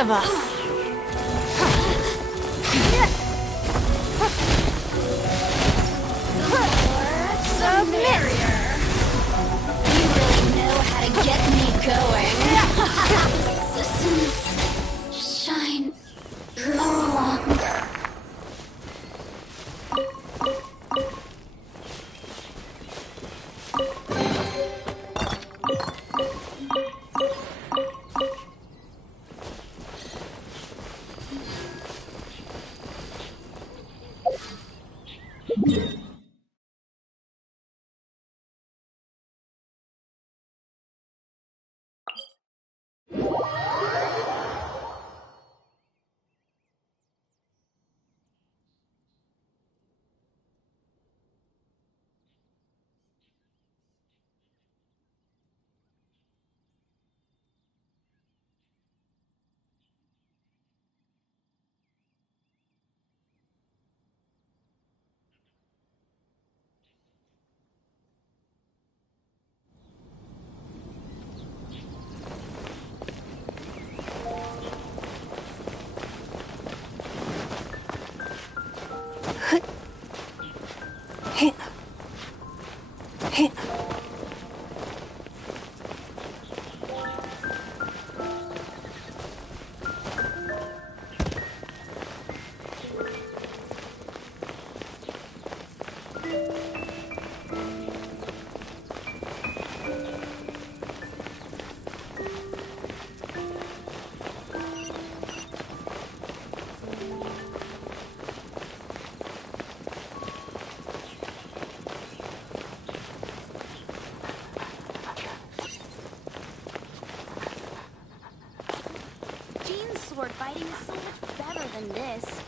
of us. Submit. You really know how to get me going. Systems shine no longer. Sword fighting is so much better than this.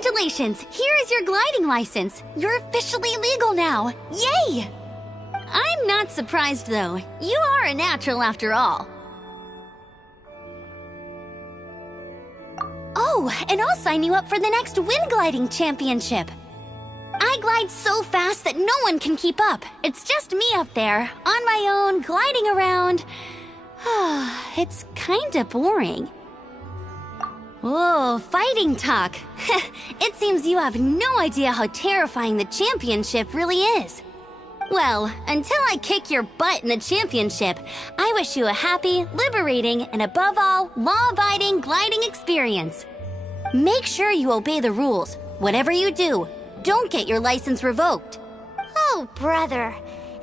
Congratulations! Here is your gliding license. You're officially legal now. Yay! I'm not surprised, though. You are a natural after all. Oh, and I'll sign you up for the next wind gliding championship. I glide so fast that no one can keep up. It's just me up there, on my own, gliding around. It's kinda boring. Whoa, fighting talk. It seems you have no idea how terrifying the championship really is. Well, until I kick your butt in the championship, I wish you a happy, liberating, and above all, law-abiding gliding experience. Make sure you obey the rules. Whatever you do, don't get your license revoked. Oh, brother.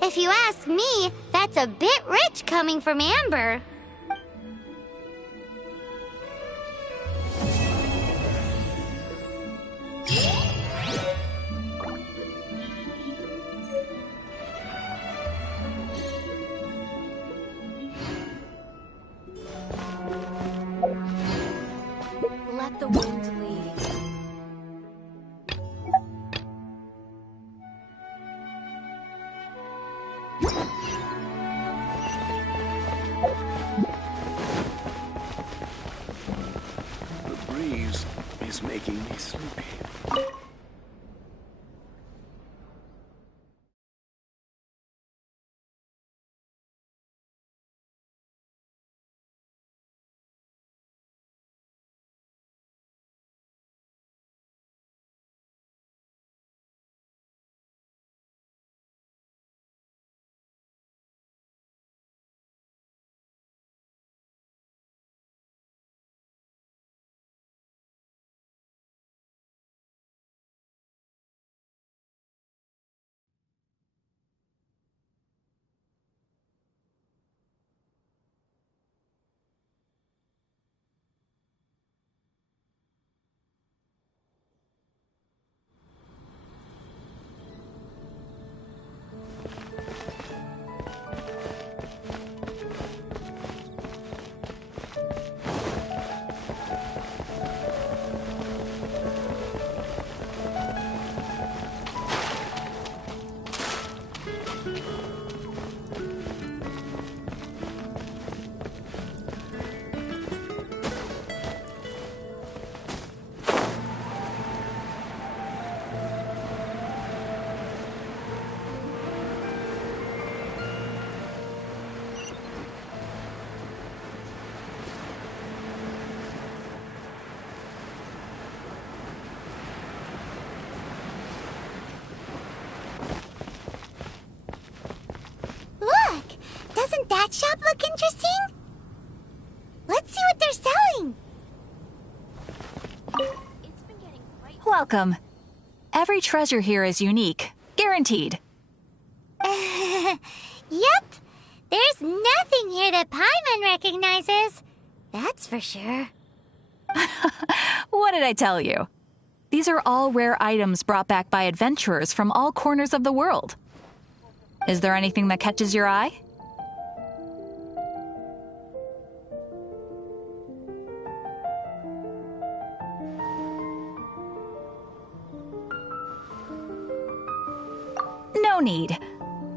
If you ask me, that's a bit rich coming from Amber. Let the wind lead. The breeze is making me sleepy. Look! Doesn't that shop look interesting? Let's see what they're selling. It's been getting quite... Welcome. Every treasure here is unique, guaranteed. Yep. There's nothing here that Paimon recognizes. That's for sure. What did I tell you? These are all rare items brought back by adventurers from all corners of the world. Is there anything that catches your eye? No need.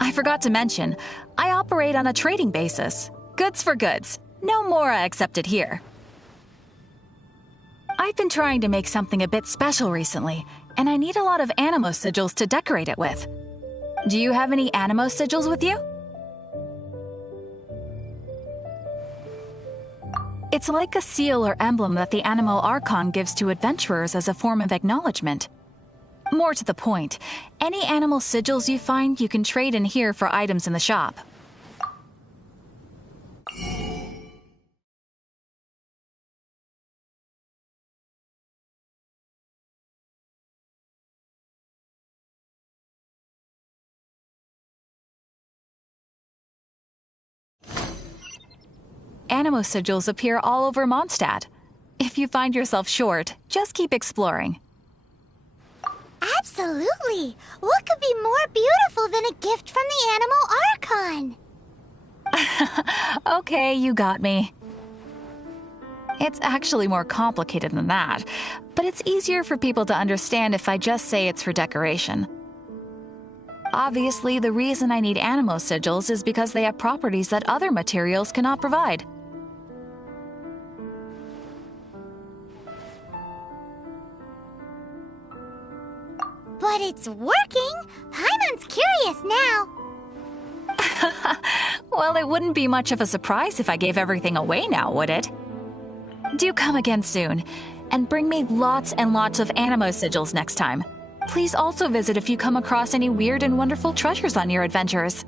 I forgot to mention, I operate on a trading basis. Goods for goods. No Mora accepted here. I've been trying to make something a bit special recently, and I need a lot of animo sigils to decorate it with. Do you have any animo sigils with you? It's like a seal or emblem that the Animo Archon gives to adventurers as a form of acknowledgement. More to the point, any animal sigils you find you can trade in here for items in the shop. Animo sigils appear all over Mondstadt. If you find yourself short, just keep exploring. Absolutely! What could be more beautiful than a gift from the Animal Archon? Okay, you got me. It's actually more complicated than that, but it's easier for people to understand if I just say it's for decoration. Obviously, the reason I need animo sigils is because they have properties that other materials cannot provide. But it's working! Paimon's curious now. Well, it wouldn't be much of a surprise if I gave everything away now, would it? Do come again soon, and bring me lots and lots of animo sigils next time. Please also visit if you come across any weird and wonderful treasures on your adventures.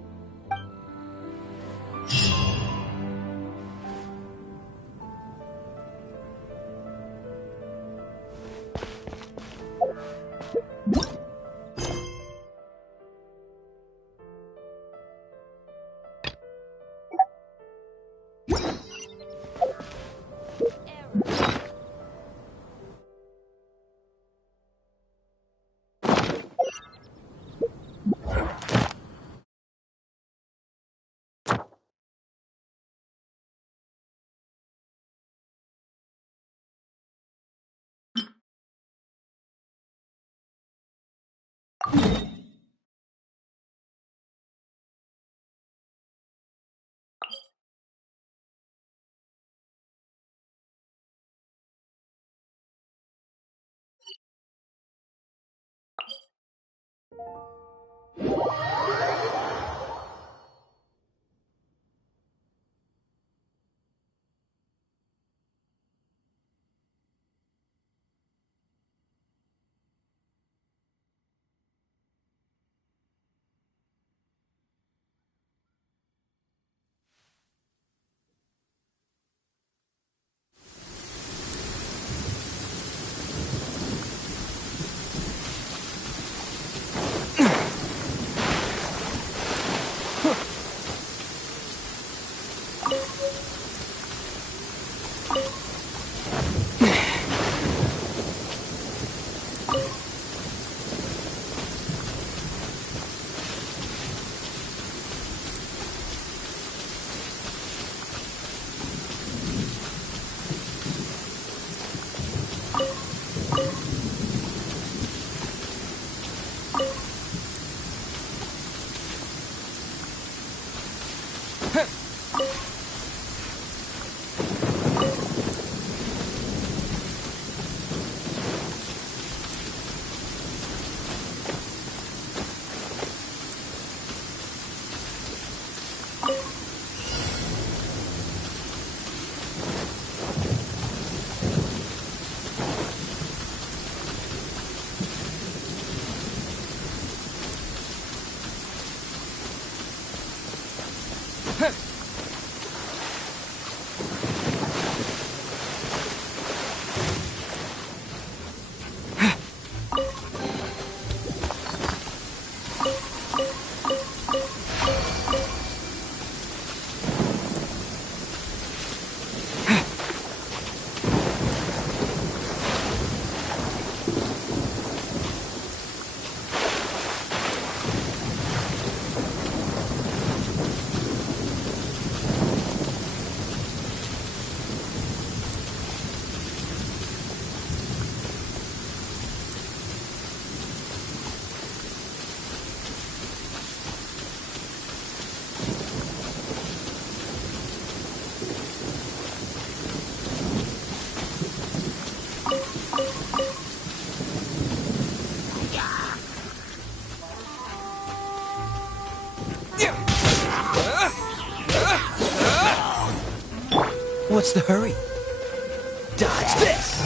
What's the hurry? Dodge this!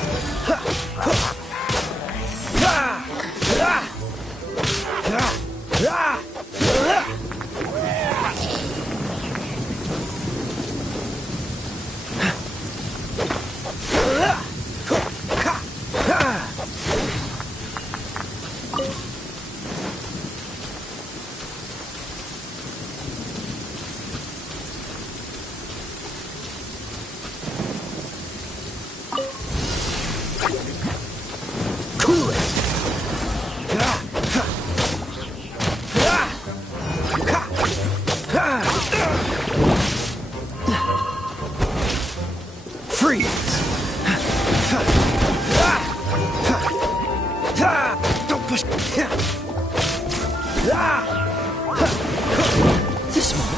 Freeze!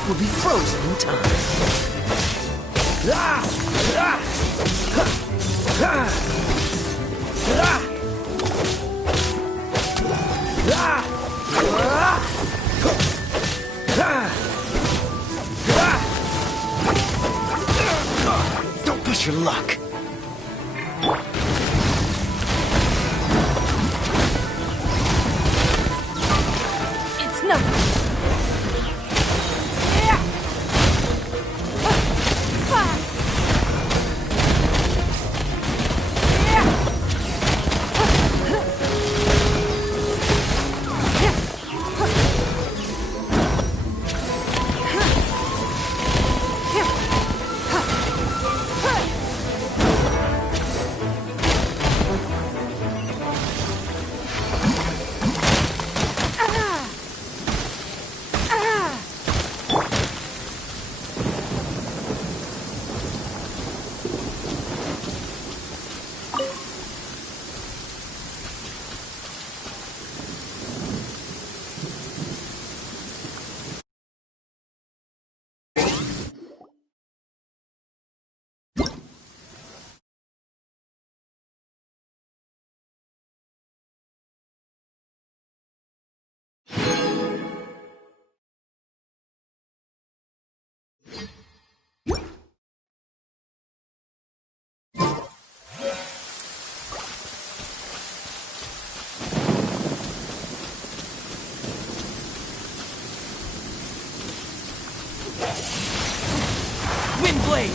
will be frozen in time. Ah! Ah! Ha! Ah! Ah! Ah! Ah! Ah! Don't push your luck. It's no. Windblade!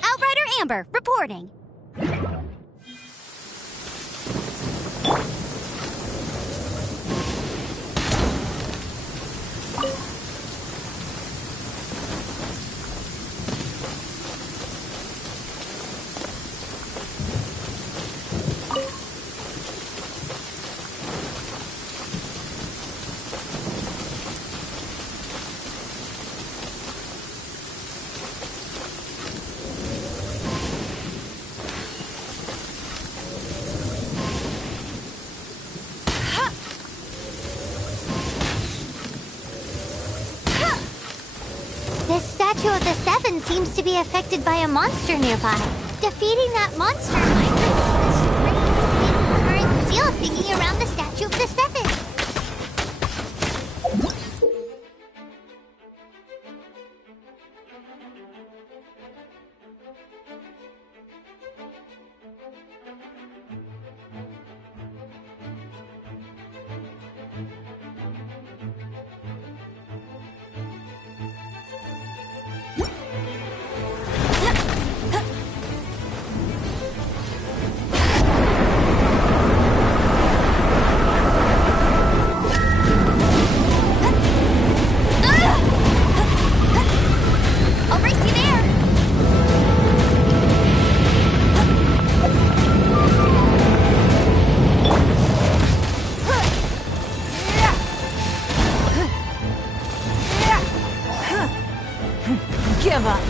Outrider Amber, reporting. This statue of the Seven seems to be affected by a monster nearby. Defeating that monster might remove the strange current seal thingy around the statue of the Seven. I'll race you there. Give up.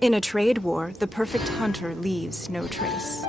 In a trade war, the perfect hunter leaves no trace.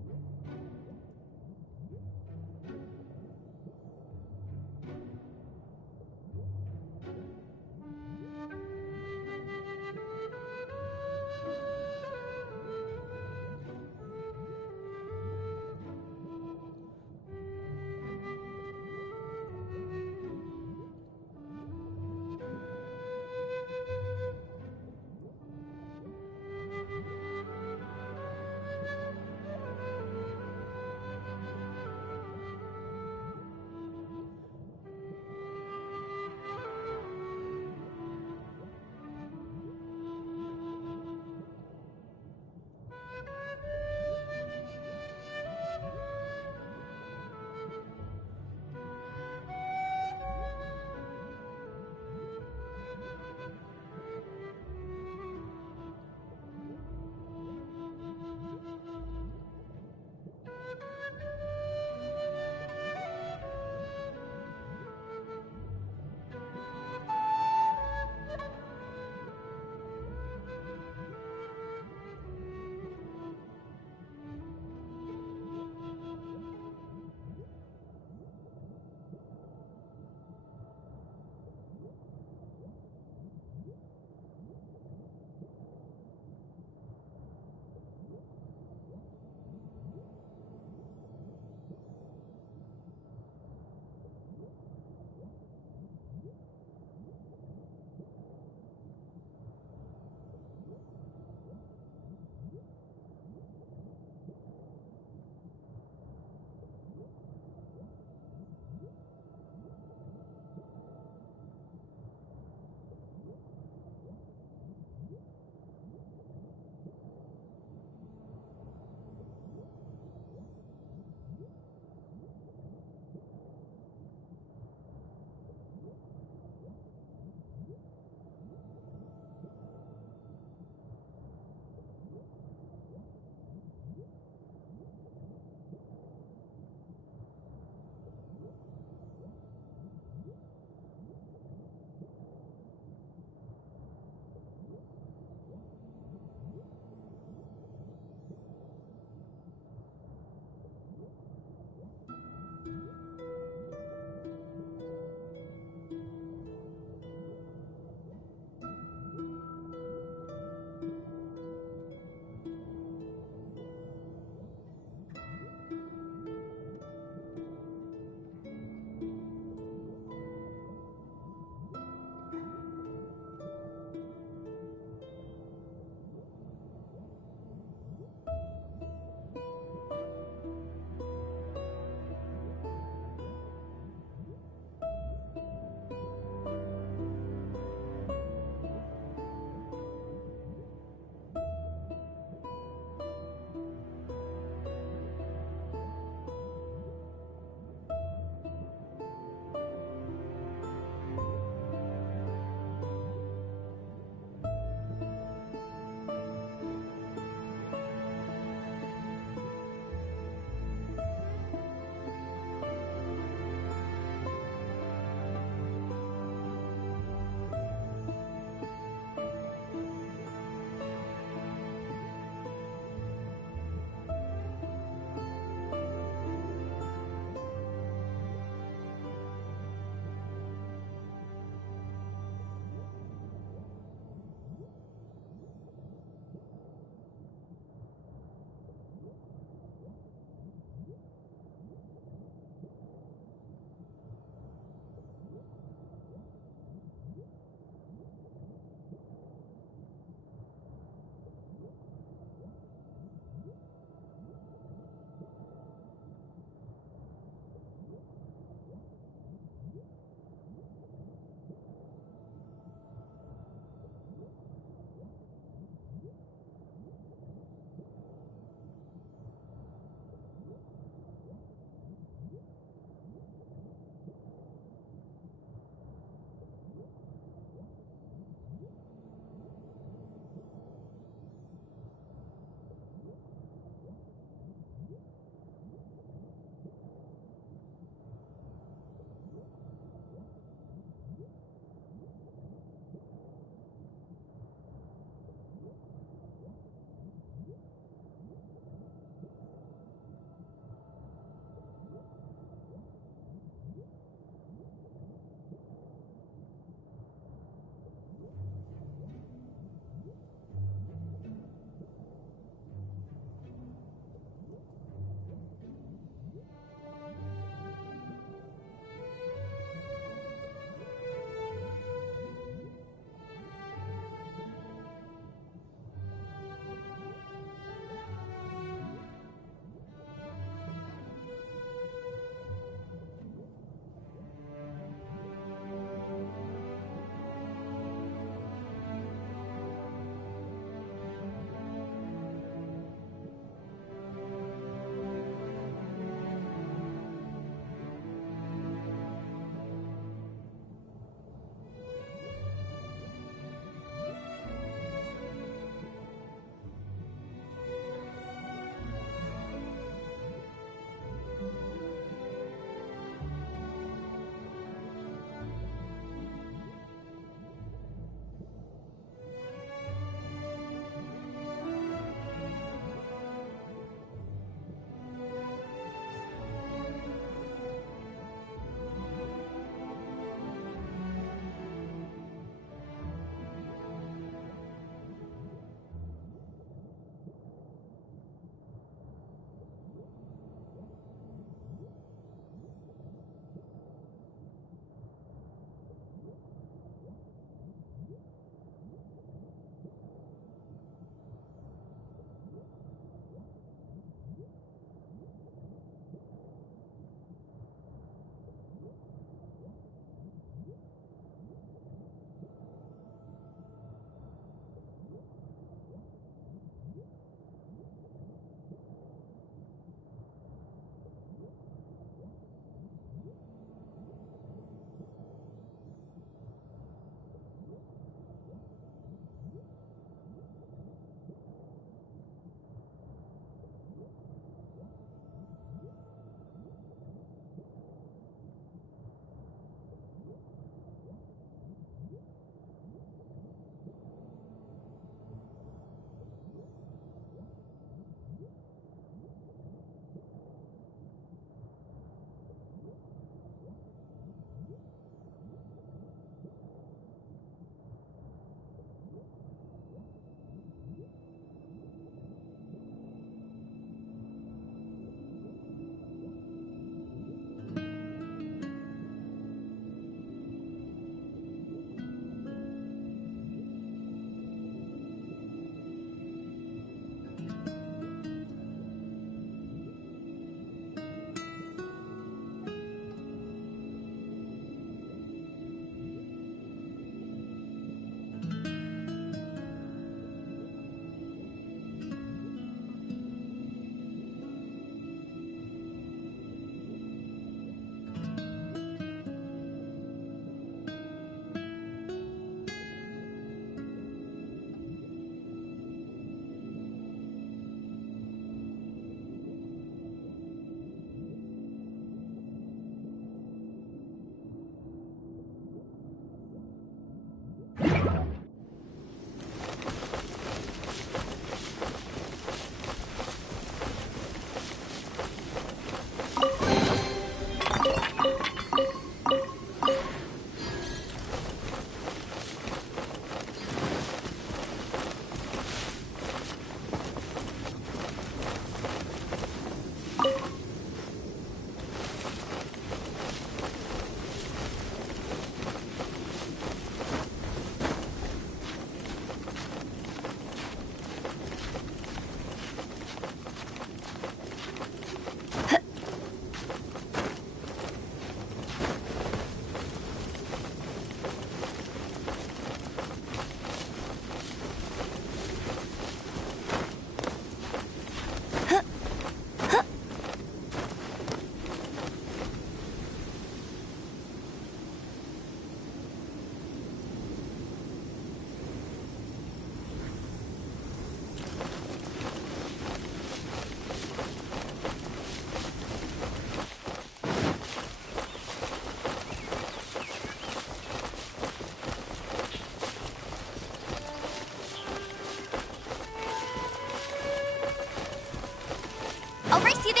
I'll race you there.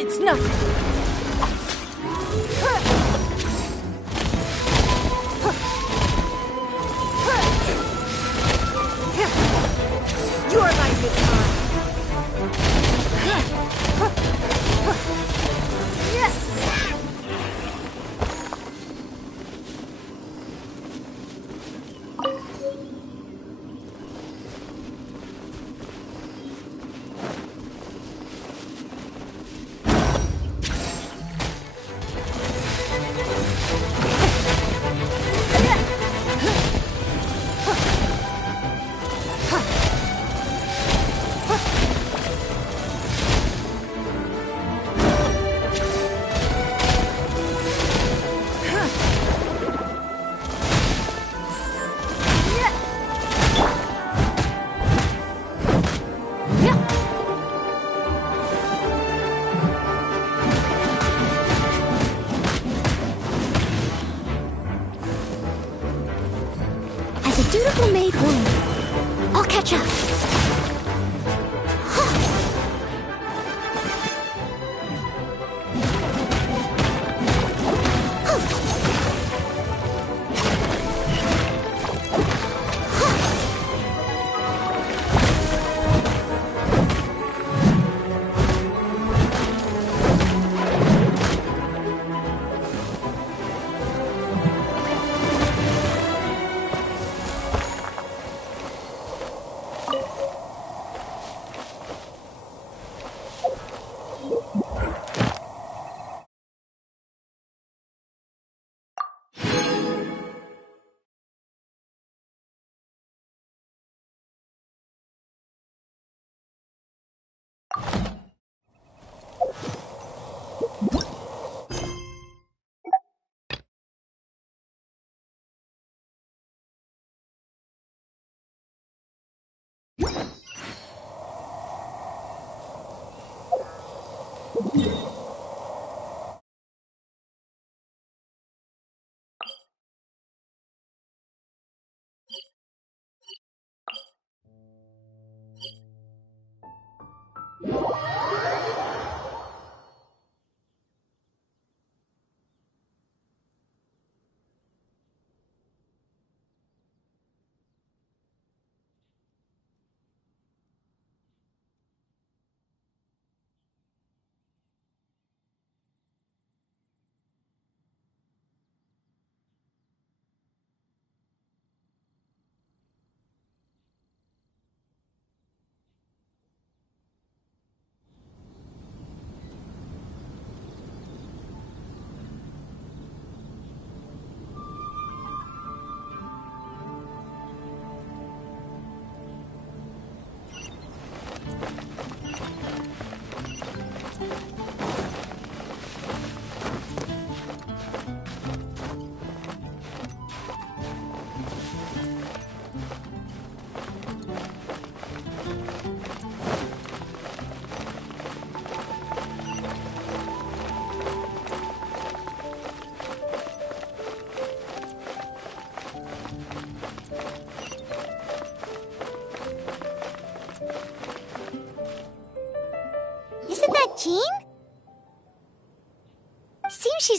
It's nothing. You are my victim. As a dutiful maid would, I'll catch up.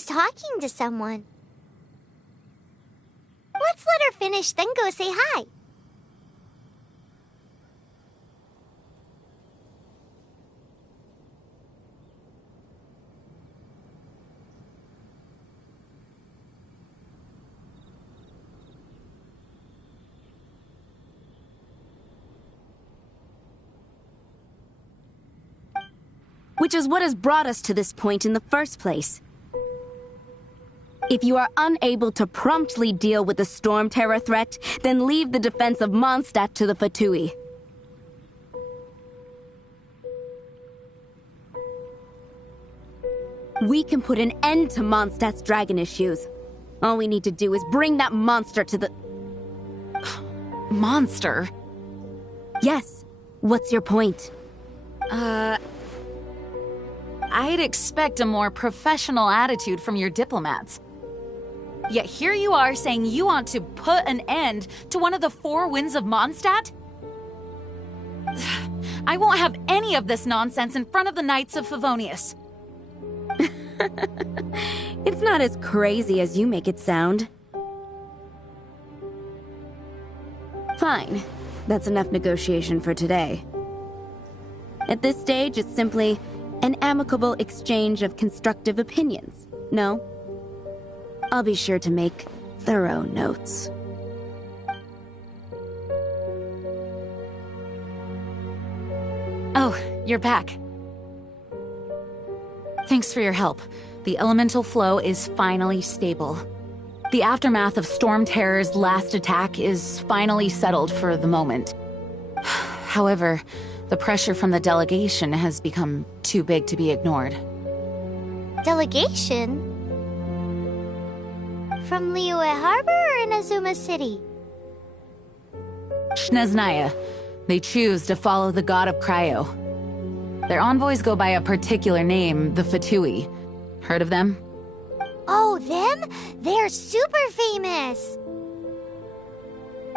talking to someone. Let's let her finish, then go say hi. Which is what has brought us to this point in the first place. If you are unable to promptly deal with the Storm Terror threat, then leave the defense of Mondstadt to the Fatui. We can put an end to Mondstadt's dragon issues. All we need to do is bring that monster to the... Monster? Yes. What's your point? I'd expect a more professional attitude from your diplomats. Yet here you are saying you want to put an end to one of the four winds of Mondstadt? I won't have any of this nonsense in front of the Knights of Favonius. It's not as crazy as you make it sound. Fine. That's enough negotiation for today. At this stage, it's simply an amicable exchange of constructive opinions. No? I'll be sure to make thorough notes. Oh, you're back. Thanks for your help. The elemental flow is finally stable. The aftermath of Storm Terror's last attack is finally settled for the moment. However, the pressure from the delegation has become too big to be ignored. Delegation? From Liyue Harbor or Inazuma City? Snezhnaya. They choose to follow the god of Cryo. Their envoys go by a particular name, the Fatui. Heard of them? Oh, them? They're super famous!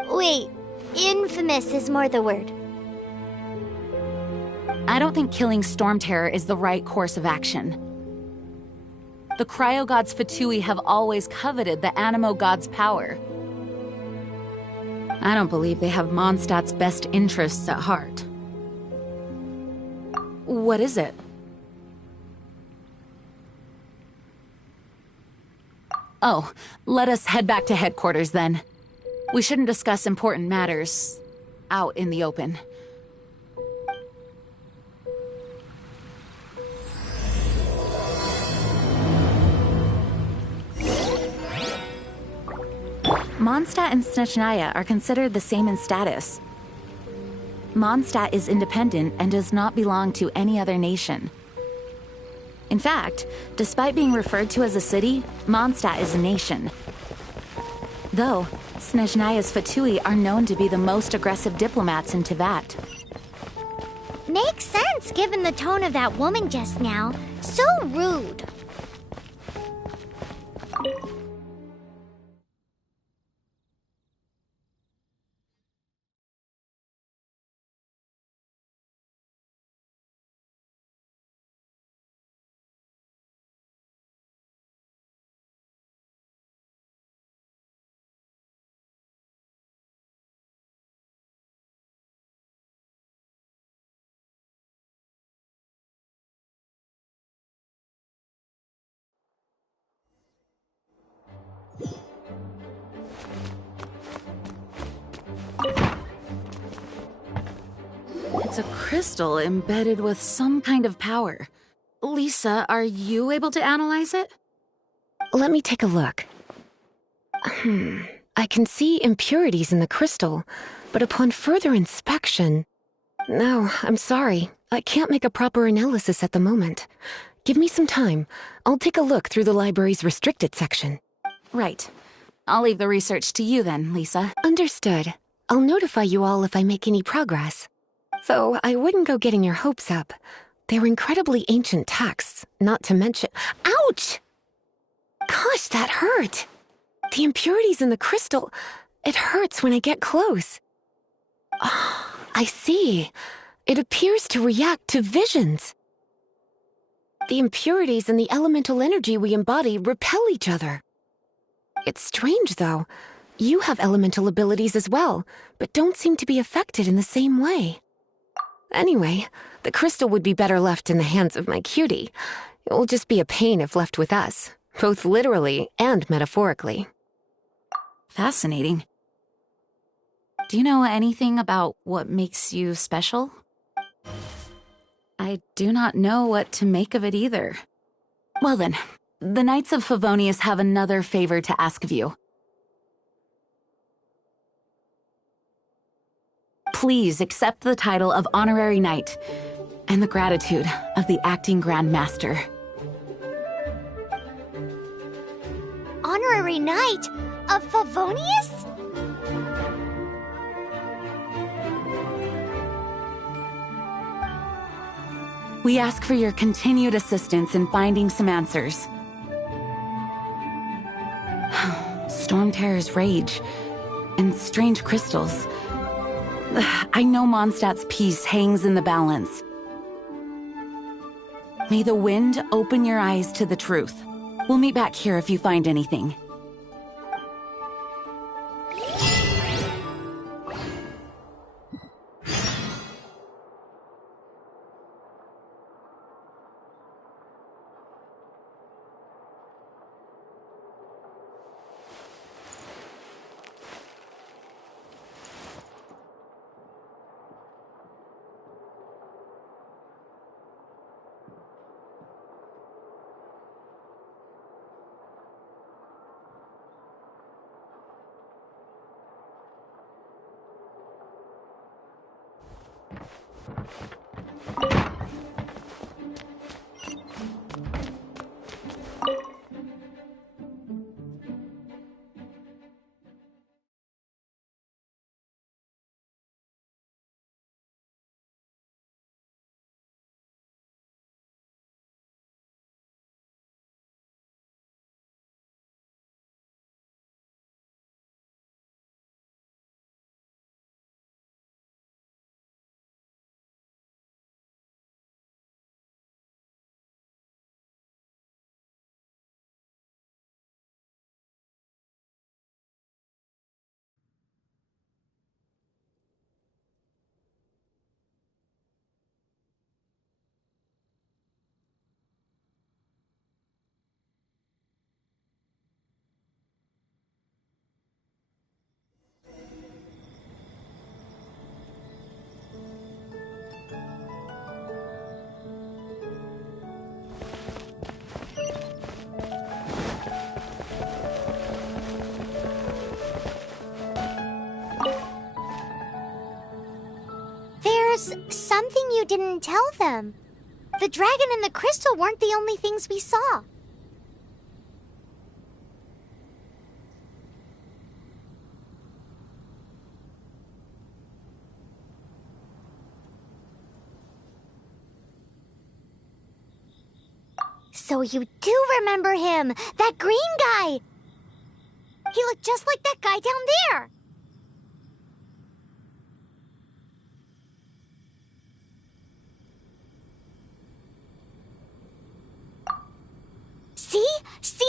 Wait, infamous is more the word. I don't think killing Storm Terror is the right course of action. The Cryo God's Fatui have always coveted the Animo God's power. I don't believe they have Mondstadt's best interests at heart. What is it? Oh, let us head back to headquarters then. We shouldn't discuss important matters out in the open. Mondstadt and Snezhnaya are considered the same in status. Mondstadt is independent and does not belong to any other nation. In fact, despite being referred to as a city, Mondstadt is a nation. Though, Snezhnaya's Fatui are known to be the most aggressive diplomats in Teyvat. Makes sense given the tone of that woman just now. So rude. It's a crystal embedded with some kind of power. Lisa, are you able to analyze it? Let me take a look. I can see impurities in the crystal, but upon further inspection... No, I'm sorry. I can't make a proper analysis at the moment. Give me some time. I'll take a look through the library's restricted section. Right. I'll leave the research to you then, Lisa. Understood. I'll notify you all if I make any progress. Though I wouldn't go getting your hopes up. They're incredibly ancient texts, not to mention... Ouch! Gosh, that hurt! The impurities in the crystal... It hurts when I get close. I see. It appears to react to visions. The impurities and the elemental energy we embody repel each other. It's strange, though. You have elemental abilities as well, but don't seem to be affected in the same way. Anyway, the crystal would be better left in the hands of my cutie. It will just be a pain if left with us, both literally and metaphorically. Fascinating. Do you know anything about what makes you special? I do not know what to make of it either. Well then, the Knights of Favonius have another favor to ask of you. Please accept the title of Honorary Knight and the gratitude of the Acting Grand Master. Honorary Knight of Favonius? We ask for your continued assistance in finding some answers. Storm Terror's rage and strange crystals. I know Mondstadt's peace hangs in the balance. May the wind open your eyes to the truth. We'll meet back here if you find anything. There's something you didn't tell them. The dragon and the crystal weren't the only things we saw. So you do remember him, that green guy. He looked just like that guy down there. See? See?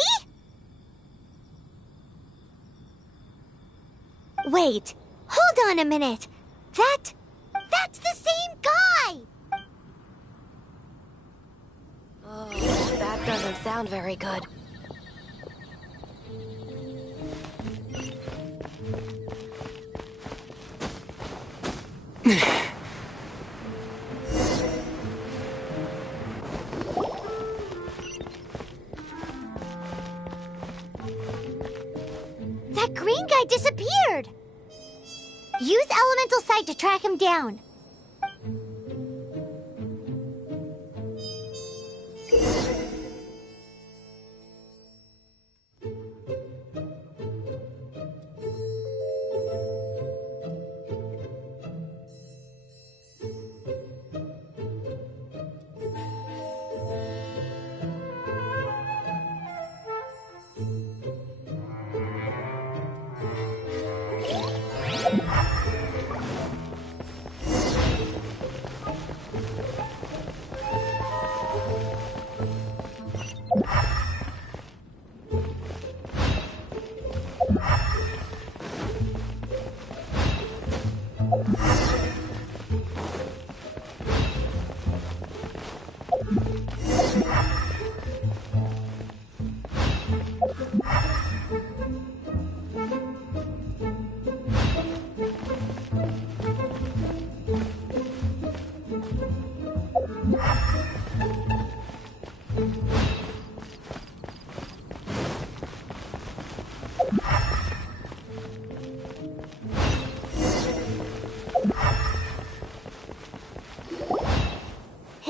Wait, hold on a minute. That's the same guy! Oh, that doesn't sound very good. That green guy disappeared! Use Elemental Sight to track him down.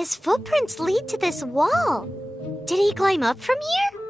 His footprints lead to this wall. Did he climb up from here?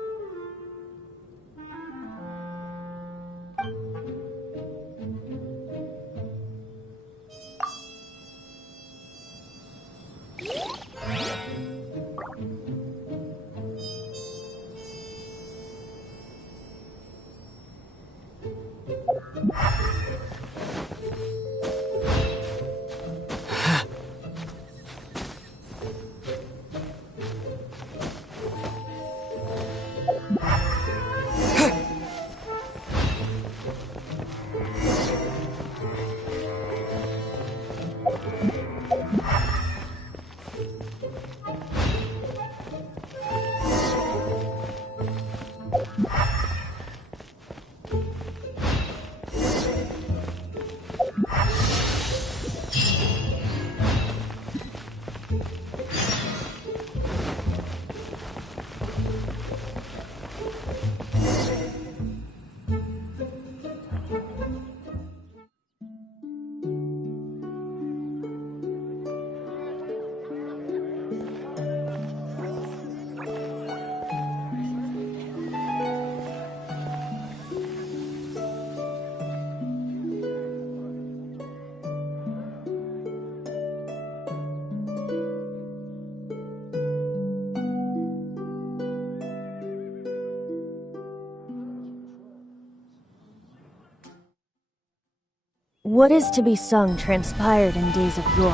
What is to be sung transpired in days of yore,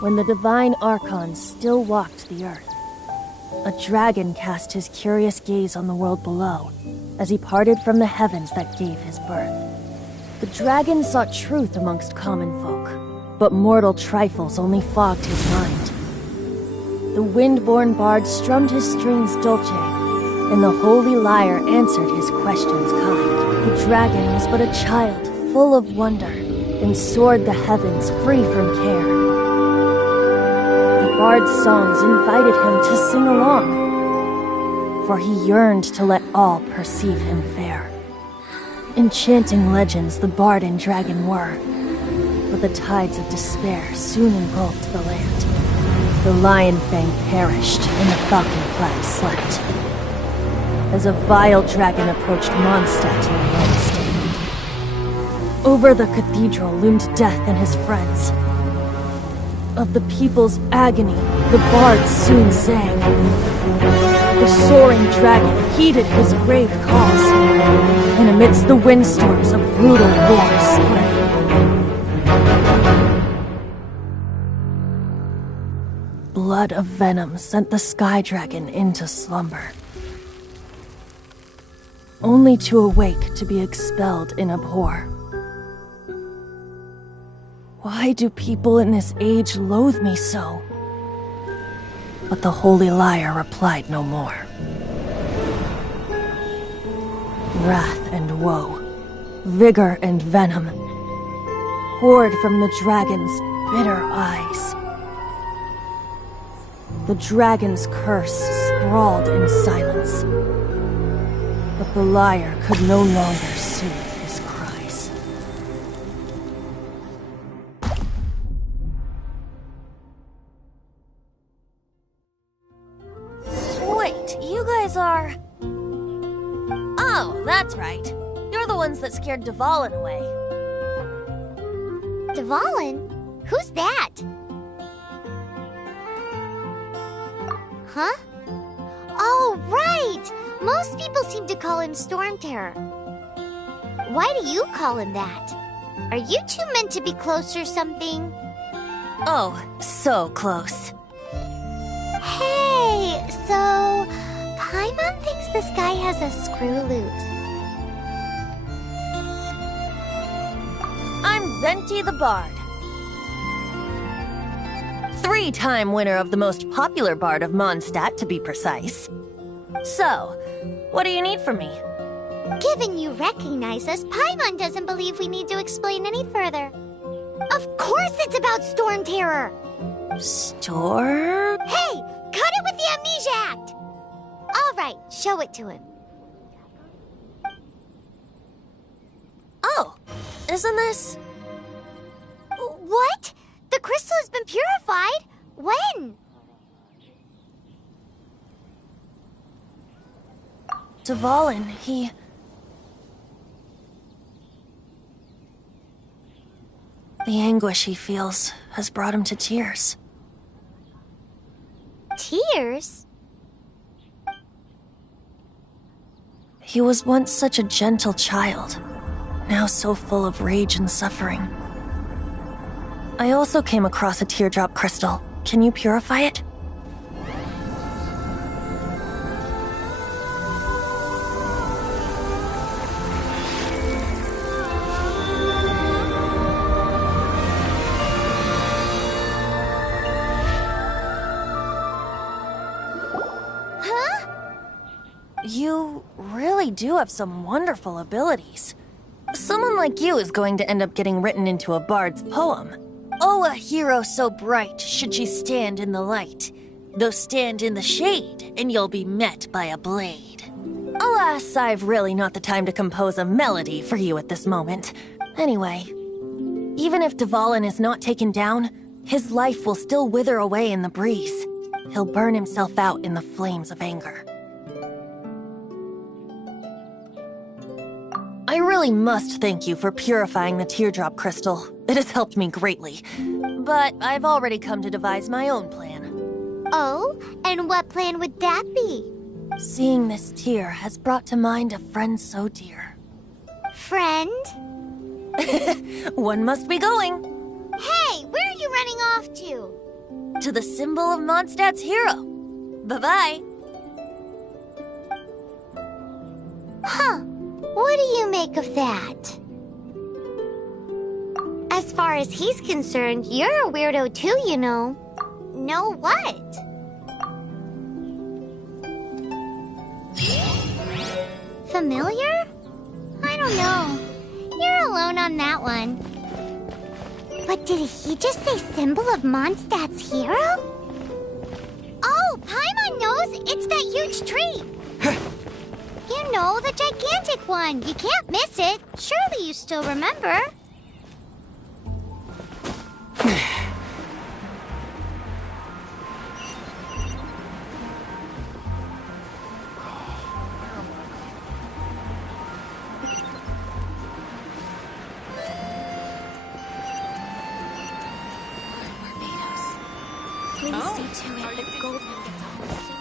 when the divine Archons still walked the earth. A dragon cast his curious gaze on the world below, as he parted from the heavens that gave his birth. The dragon sought truth amongst common folk, but mortal trifles only fogged his mind. The wind-born bard strummed his strings dolce, and the holy lyre answered his questions kind. The dragon was but a child, full of wonder, and soared the heavens free from care. The bard's songs invited him to sing along, for he yearned to let all perceive him fair. Enchanting legends the bard and dragon were, but the tides of despair soon engulfed the land. The lion fang perished, and the falcon flag slept, as a vile dragon approached Mondstadt in a red stand. Over the cathedral loomed death and his friends. Of the people's agony, the bards soon sang. The soaring dragon heeded his grave calls, and amidst the windstorms a brutal war spread. Blood of venom sent the sky dragon into slumber, only to awake to be expelled in abhor. Why do people in this age loathe me so? But the holy lyre replied no more. Wrath and woe, vigor and venom, poured from the dragon's bitter eyes. The dragon's curse sprawled in silence, but the lyre could no longer soothe his cries. Wait, you guys are... Oh, that's right. You're the ones that scared Dvalin away. Dvalin? Who's that? Huh? Oh, right! Most people seem to call him Storm Terror. Why do you call him that? Are you two meant to be close or something? Oh, so close. Hey, so... Paimon thinks this guy has a screw loose. I'm Venti the Bard. 3-time winner of the most popular bard of Mondstadt, to be precise. So, what do you need from me? Given you recognize us, Paimon doesn't believe we need to explain any further. Of course it's about Storm Terror! Storm? Hey! Cut it with the Amnesia Act! Alright, show it to him. Oh, isn't this... What? The crystal has been purified? When? Dvalin, he... The anguish he feels has brought him to tears. Tears? He was once such a gentle child, now so full of rage and suffering. I also came across a teardrop crystal. Can you purify it? You really do have some wonderful abilities. Someone like you is going to end up getting written into a bard's poem. Oh, a hero so bright should she stand in the light, though stand in the shade, and you'll be met by a blade. Alas, I've really not the time to compose a melody for you at this moment. Anyway, even if Dvalin is not taken down, his life will still wither away in the breeze. He'll burn himself out in the flames of anger. I really must thank you for purifying the teardrop crystal. It has helped me greatly. But I've already come to devise my own plan. Oh, and what plan would that be? Seeing this tear has brought to mind a friend so dear. Friend? One must be going. Hey, where are you running off to? To the symbol of Mondstadt's hero. Bye-bye. Huh. What do you make of that? As far as he's concerned, you're a weirdo too, you know. Know what? Familiar? I don't know. You're alone on that one. But did he just say symbol of Mondstadt's hero? Oh, Paimon knows! It's that huge tree! You know, the gigantic one. You can't miss it. Surely you still remember. Please see to it that Goldman gets all the soup.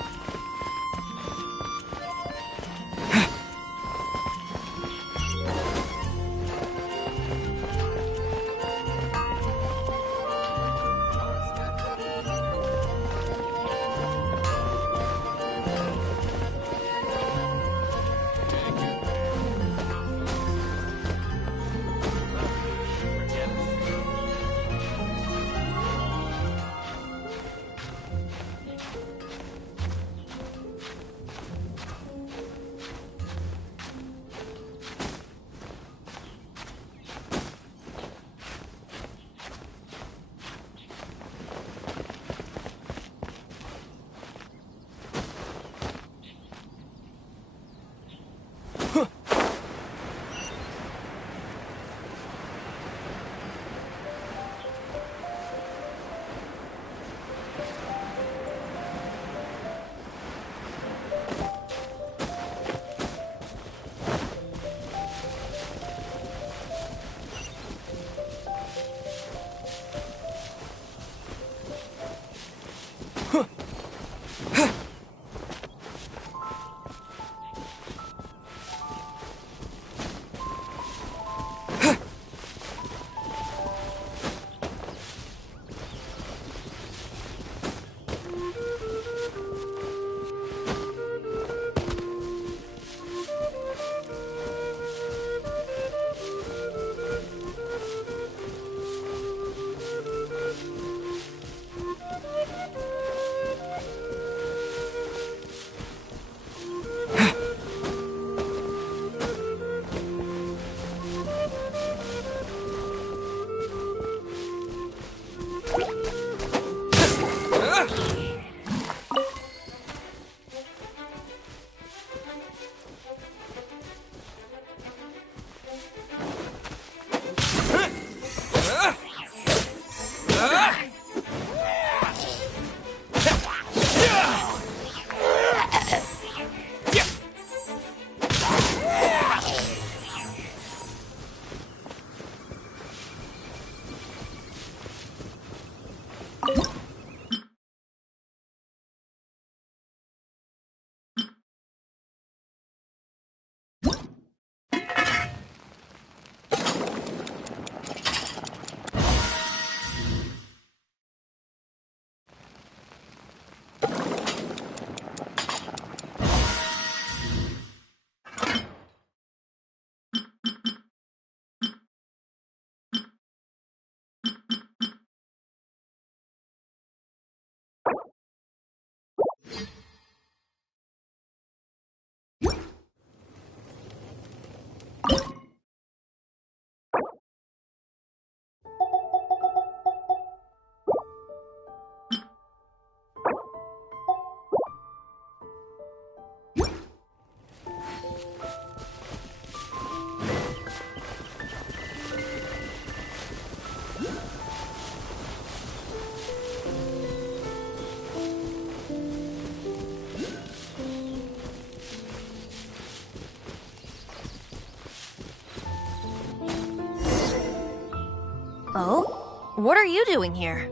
Oh? What are you doing here?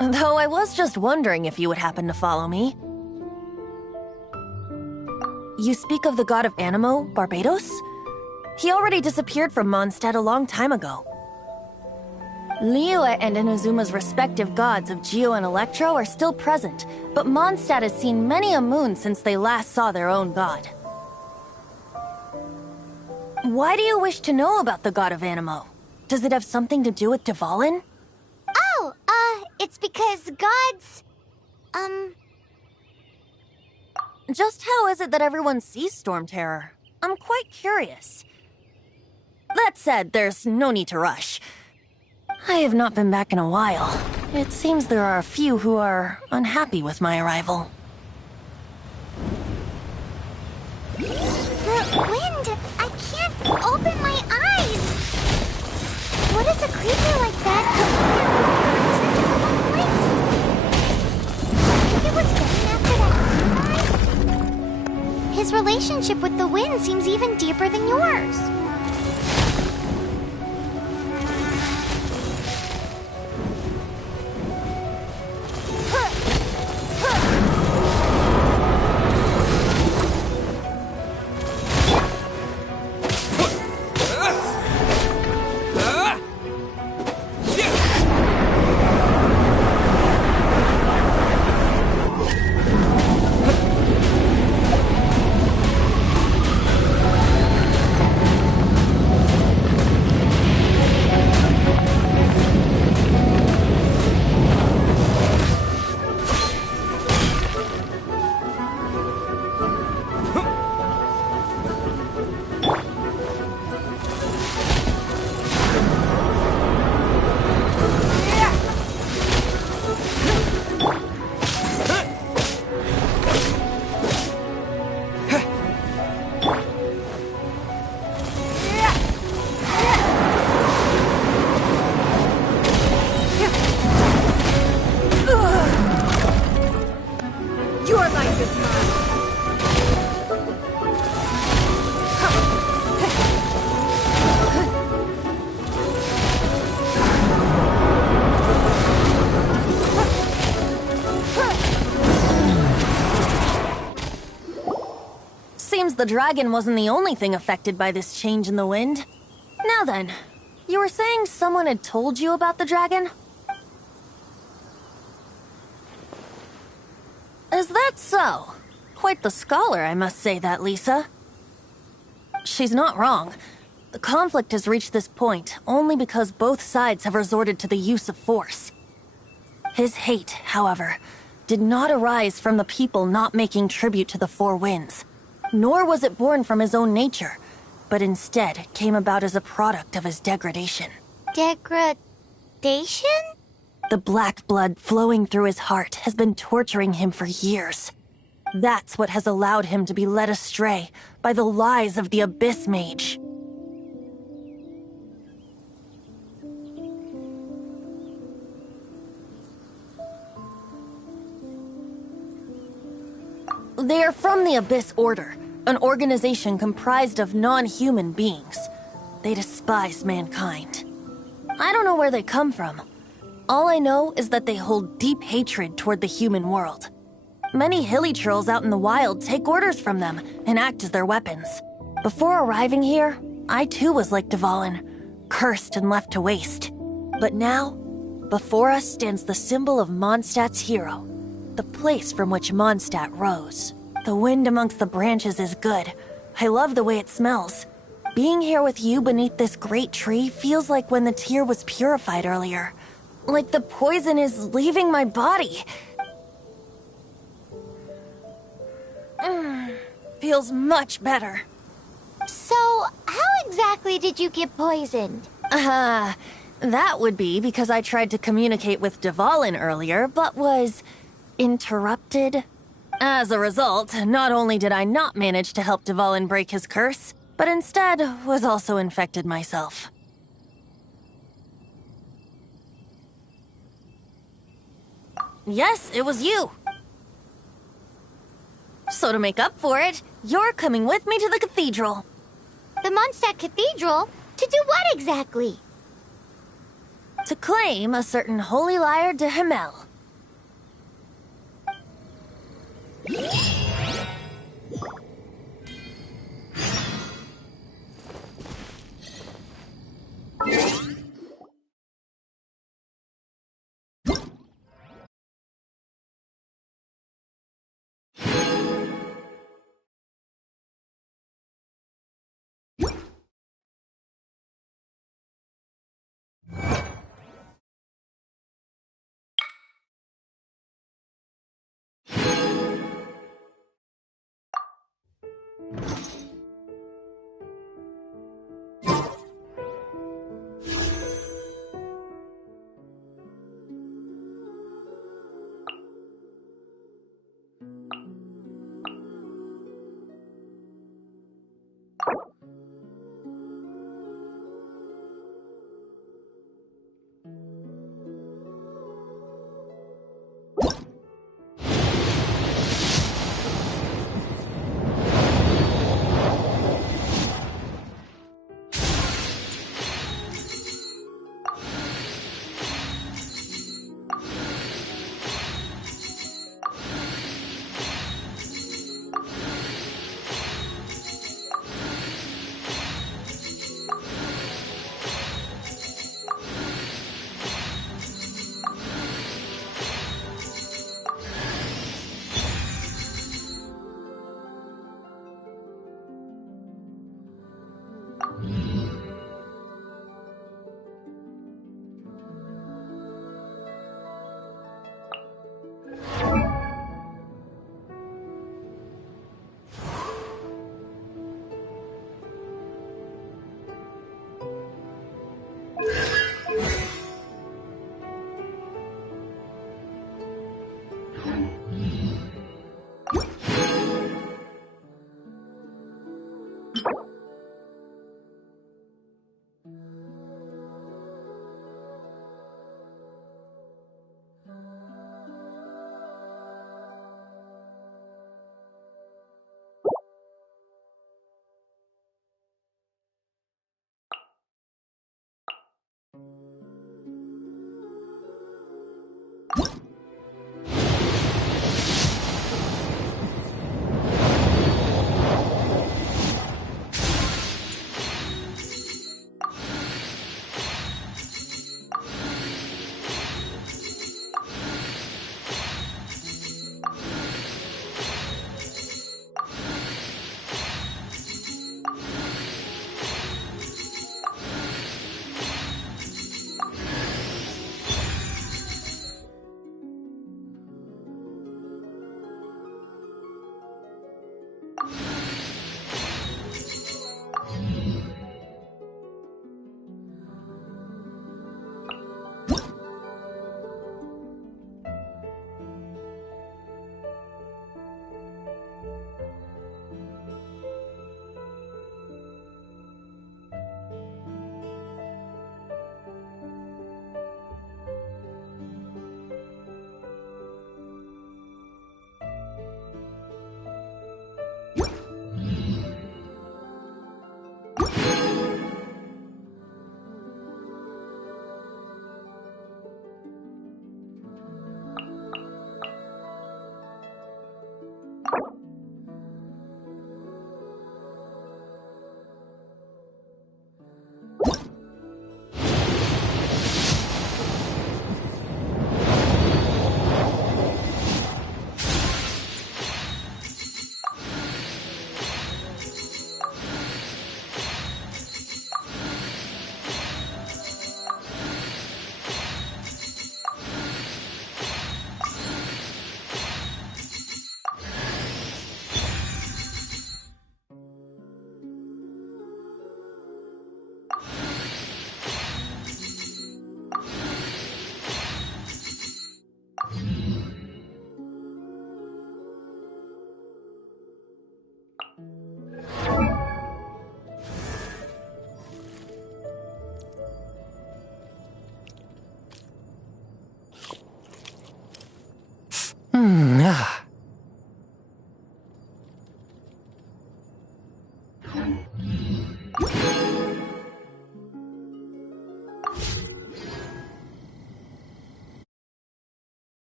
Though I was just wondering if you would happen to follow me. You speak of the god of Animo, Barbados? He already disappeared from Mondstadt a long time ago. Liyue and Inazuma's respective gods of Geo and Electro are still present, but Mondstadt has seen many a moon since they last saw their own god. Why do you wish to know about the god of Animo? Does it have something to do with Dvalin? Oh, it's because gods... Just how is it that everyone sees Storm Terror? I'm quite curious. That said, there's no need to rush. I have not been back in a while. It seems there are a few who are unhappy with my arrival. The wind! I can't open my eyes! What is a creature like that maybe it was going after that guy? His relationship with the wind seems even deeper than yours. The dragon wasn't the only thing affected by this change in the wind. Now then, you were saying someone had told you about the dragon? Is that so? Quite the scholar, I must say that, Lisa. She's not wrong. The conflict has reached this point only because both sides have resorted to the use of force. His hate, however, did not arise from the people not making tribute to the Four Winds. Nor was it born from his own nature, but instead came about as a product of his degradation. Degradation? The black blood flowing through his heart has been torturing him for years. That's what has allowed him to be led astray by the lies of the Abyss Mage. They are from the Abyss Order, an organization comprised of non-human beings. They despise mankind. I don't know where they come from. All I know is that they hold deep hatred toward the human world. Many hilly trolls out in the wild take orders from them and act as their weapons. Before arriving here, I too was like Dvalin, cursed and left to waste. But now, before us stands the symbol of Mondstadt's hero, the place from which Mondstadt rose. The wind amongst the branches is good. I love the way it smells. Being here with you beneath this great tree feels like when the tear was purified earlier. Like the poison is leaving my body. Feels much better. So, how exactly did you get poisoned? That would be because I tried to communicate with Dvalin earlier, but was interrupted. As a result, not only did I not manage to help Dvalin break his curse, but instead was also infected myself. Yes, it was you. So to make up for it, you're coming with me to the cathedral. The Mondstadt Cathedral? To do what exactly? to claim a certain holy liar de Himmel.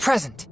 Present.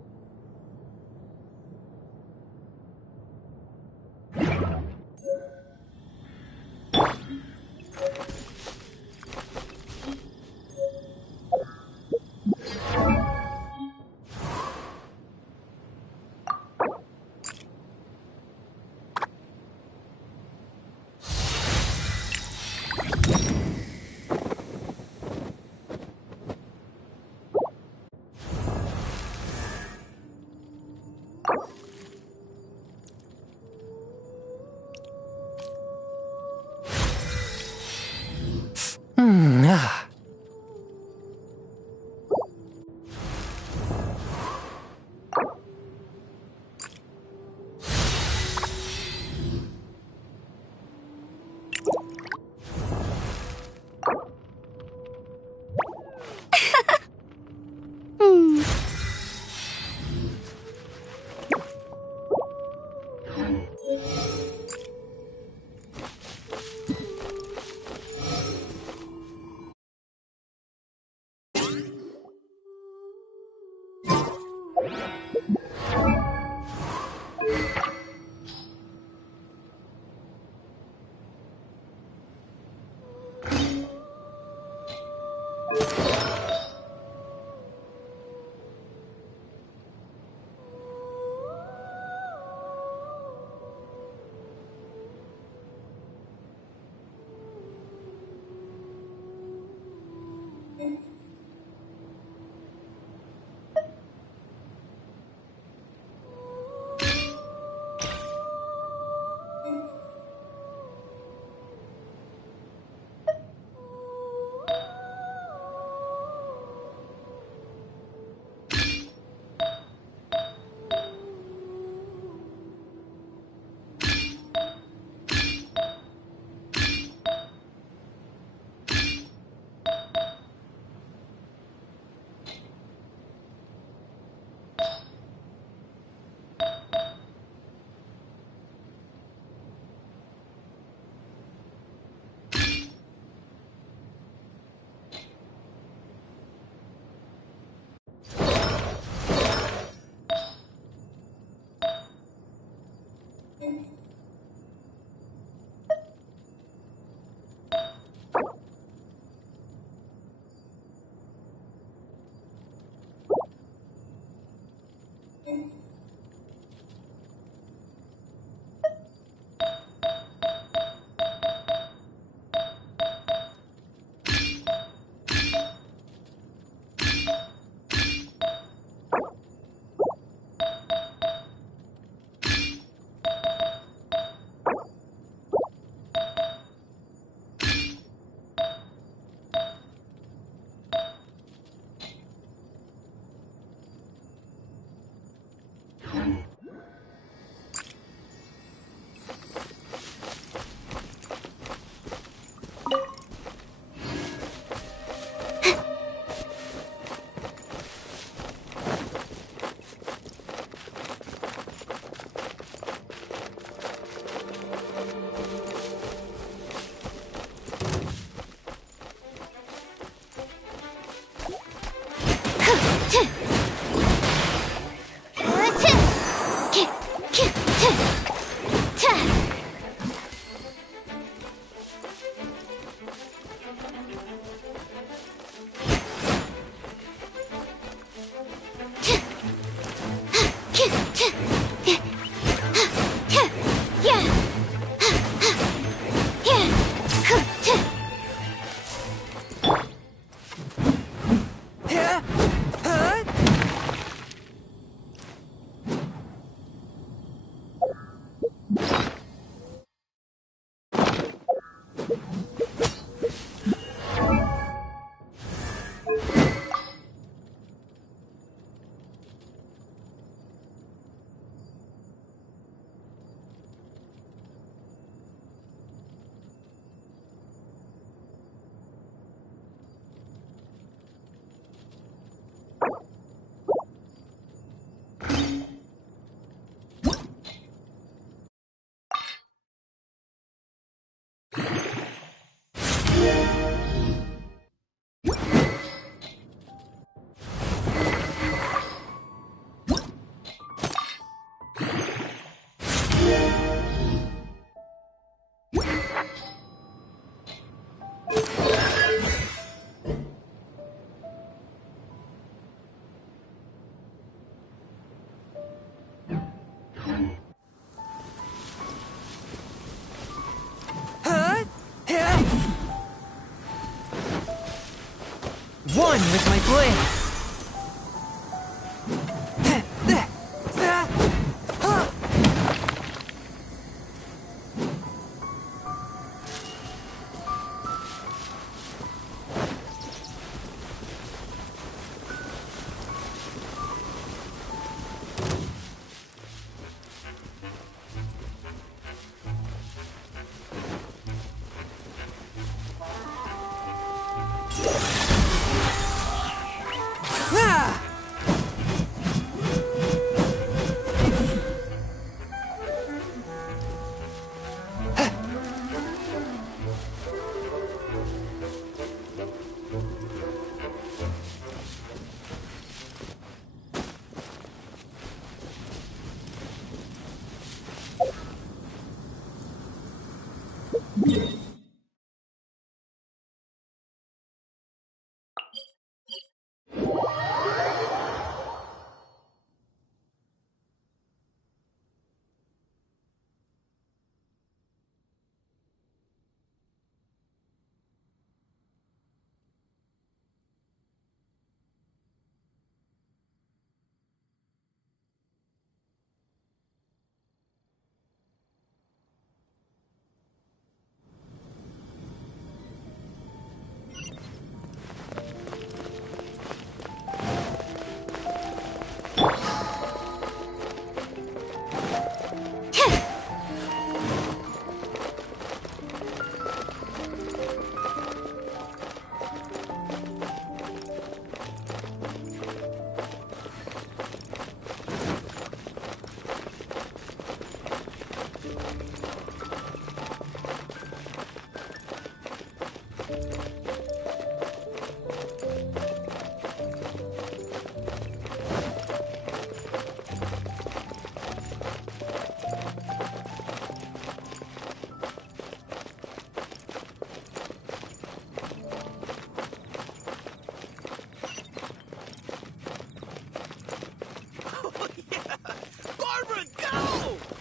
with my blade.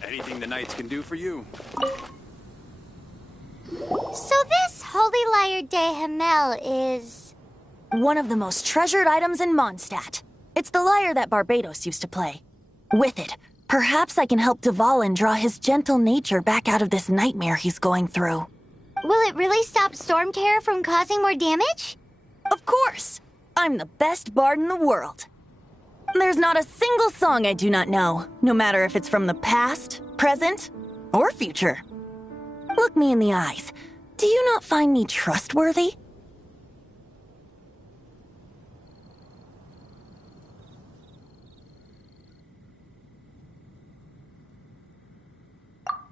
Anything the knights can do for you. So this Holy Lyre de Himmel is... one of the most treasured items in Mondstadt. It's the lyre that Barbados used to play. With it, perhaps I can help Dvalin draw his gentle nature back out of this nightmare he's going through. Will it really stop Storm Terror from causing more damage? Of course! I'm the best bard in the world. There's not a single song I do not know, no matter if it's from the past, present, or future. Look me in the eyes. Do you not find me trustworthy?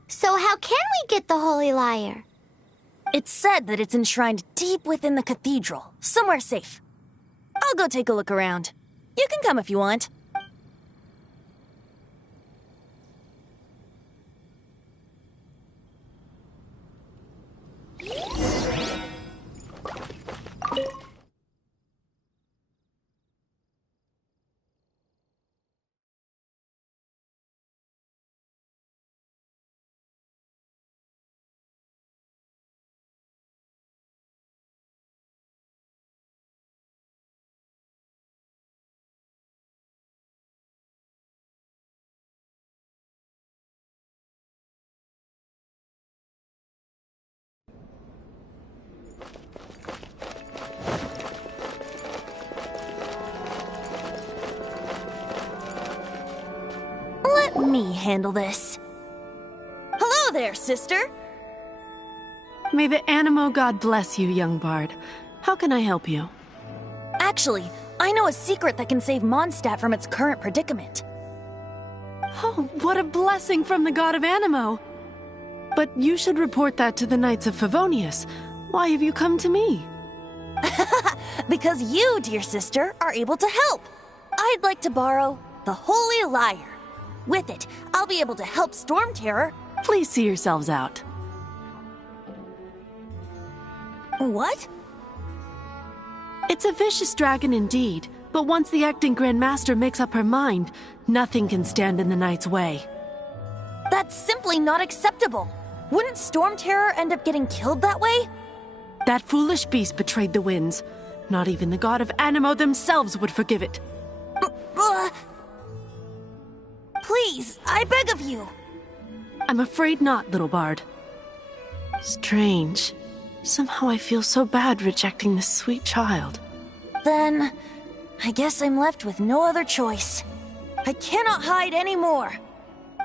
So how can we get the Holy Lyre? It's said that it's enshrined deep within the cathedral, somewhere safe. I'll go take a look around. You can come if you want. Let me handle this. Hello there, sister! May the Animo God bless you, young bard. How can I help you? Actually, I know a secret that can save Mondstadt from its current predicament. Oh, what a blessing from the god of Animo! But you should report that to the Knights of Favonius. Why have you come to me? Because you, dear sister, are able to help. I'd like to borrow the Holy Lyre. With it, I'll be able to help Storm Terror. Please see yourselves out. What? It's a vicious dragon indeed, but once the acting Grand Master makes up her mind, nothing can stand in the Knight's way. That's simply not acceptable. Wouldn't Storm Terror end up getting killed that way? That foolish beast betrayed the winds. Not even the god of Animo themselves would forgive it. Please, I beg of you. I'm afraid not, little bard. Strange. Somehow I feel so bad rejecting this sweet child. Then, I guess I'm left with no other choice. I cannot hide anymore.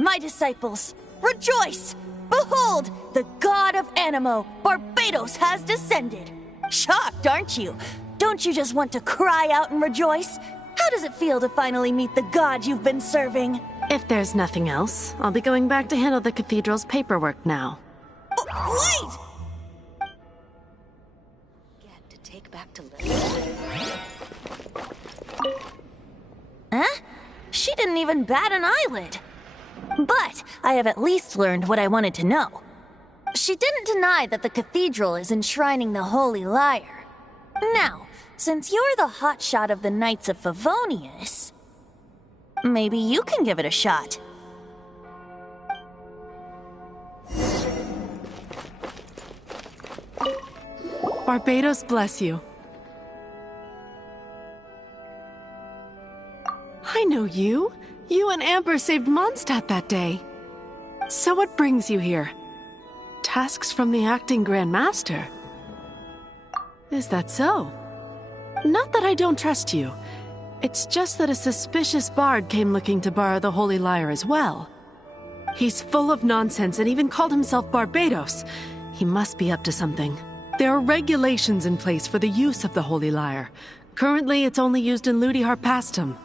My disciples, rejoice! Behold, the god of Animo, Barbados, has descended. Shocked, aren't you? Don't you just want to cry out and rejoice? How does it feel to finally meet the god you've been serving? If there's nothing else, I'll be going back to handle the cathedral's paperwork now. Wait! Get to take back to Lily. Huh? She didn't even bat an eyelid. But I have at least learned what I wanted to know. She didn't deny that the cathedral is enshrining the Holy Lyre. Now, since you're the hotshot of the Knights of Favonius, maybe you can give it a shot. Barbados bless you. I know you. You and Amber saved Mondstadt that day. So what brings you here? Tasks from the acting Grand Master? Is that so? Not that I don't trust you. It's just that a suspicious bard came looking to borrow the Holy Lyre as well. He's full of nonsense and even called himself Barbados. He must be up to something. There are regulations in place for the use of the Holy Lyre. Currently, it's only used in Ludi Harpastum.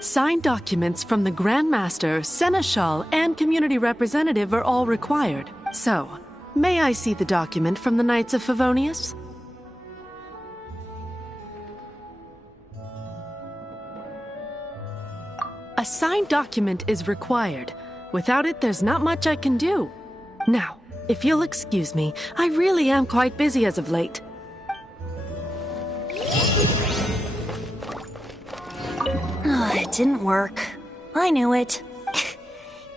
Signed documents from the Grand Master, Seneschal, and Community Representative are all required. So, may I see the document from the Knights of Favonius? A signed document is required. Without it, there's not much I can do. Now, if you'll excuse me, I really am quite busy as of late. It didn't work. I knew it.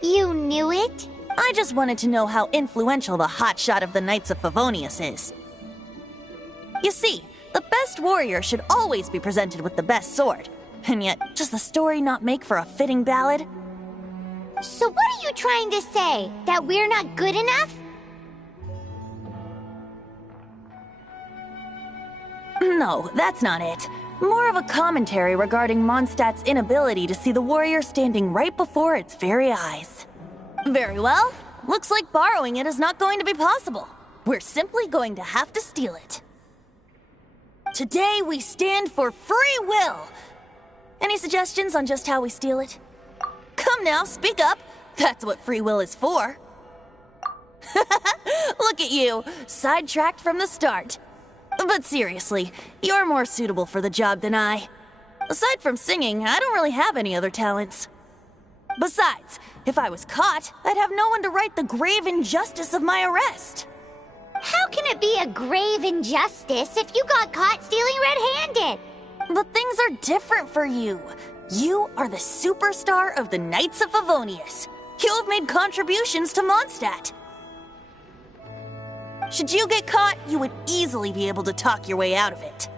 You knew it? I just wanted to know how influential the hotshot of the Knights of Favonius is. You see, the best warrior should always be presented with the best sword. And yet, does the story not make for a fitting ballad? So what are you trying to say? That we're not good enough? No, that's not it. More of a commentary regarding Mondstadt's inability to see the warrior standing right before its very eyes. Very well. Looks like borrowing it is not going to be possible. We're simply going to have to steal it. Today we stand for free will. Any suggestions on just how we steal it? Come now, speak up. That's what free will is for. Look at you, sidetracked from the start. But seriously, you're more suitable for the job than I. Aside from singing, I don't really have any other talents. Besides, if I was caught, I'd have no one to right the grave injustice of my arrest. How can it be a grave injustice if you got caught stealing red-handed? But things are different for you. You are the superstar of the Knights of Favonius. You have made contributions to Mondstadt. Should you get caught, you would easily be able to talk your way out of it.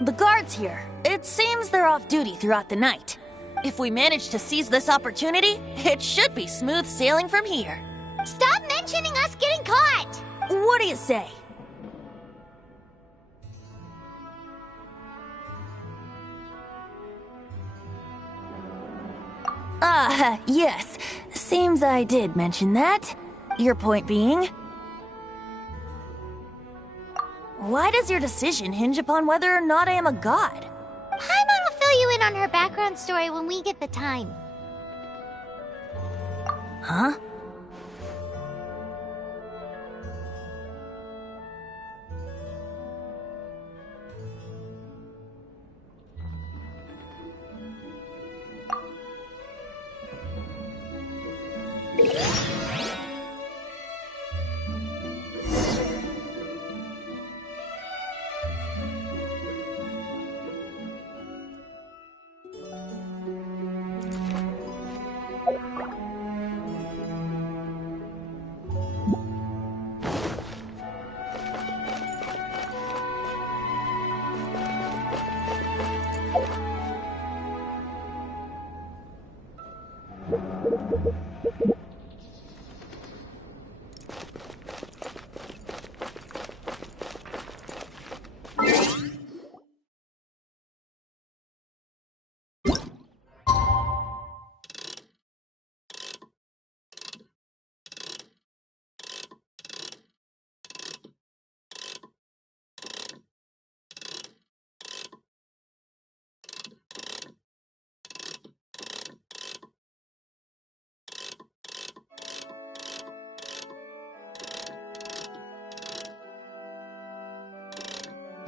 The guards here, it seems they're off duty throughout the night. If we manage to seize this opportunity, it should be smooth sailing from here. Stop mentioning us getting caught! What do you say? Yes. Seems I did mention that. Your point being? Why does your decision hinge upon whether or not I am a god? Paimon will fill you in on her background story when we get the time. Huh?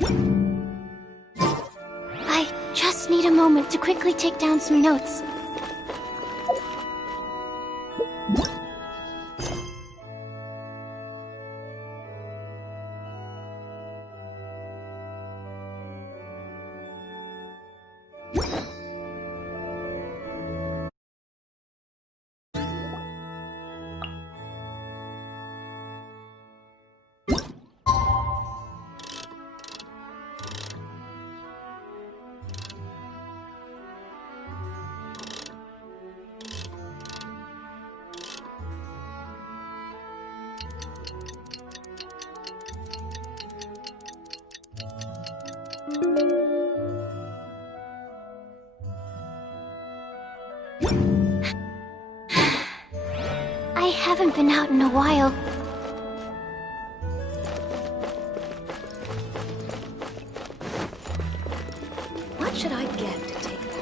I just need a moment to quickly take down some notes. I haven't been out in a while. What should I get to take that?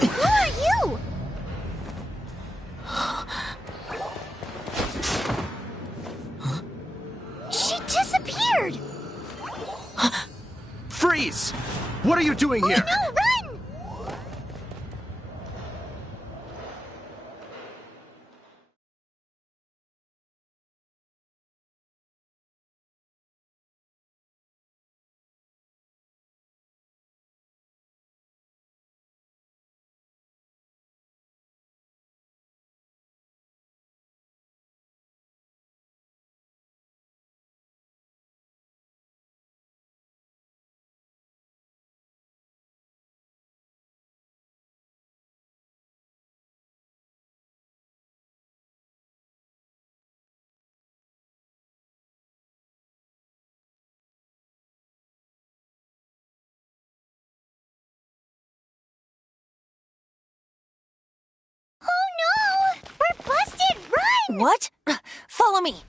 Who are you? She disappeared! Freeze! What are you doing here? No, run! Oh no! We're busted! Run! What? Follow me.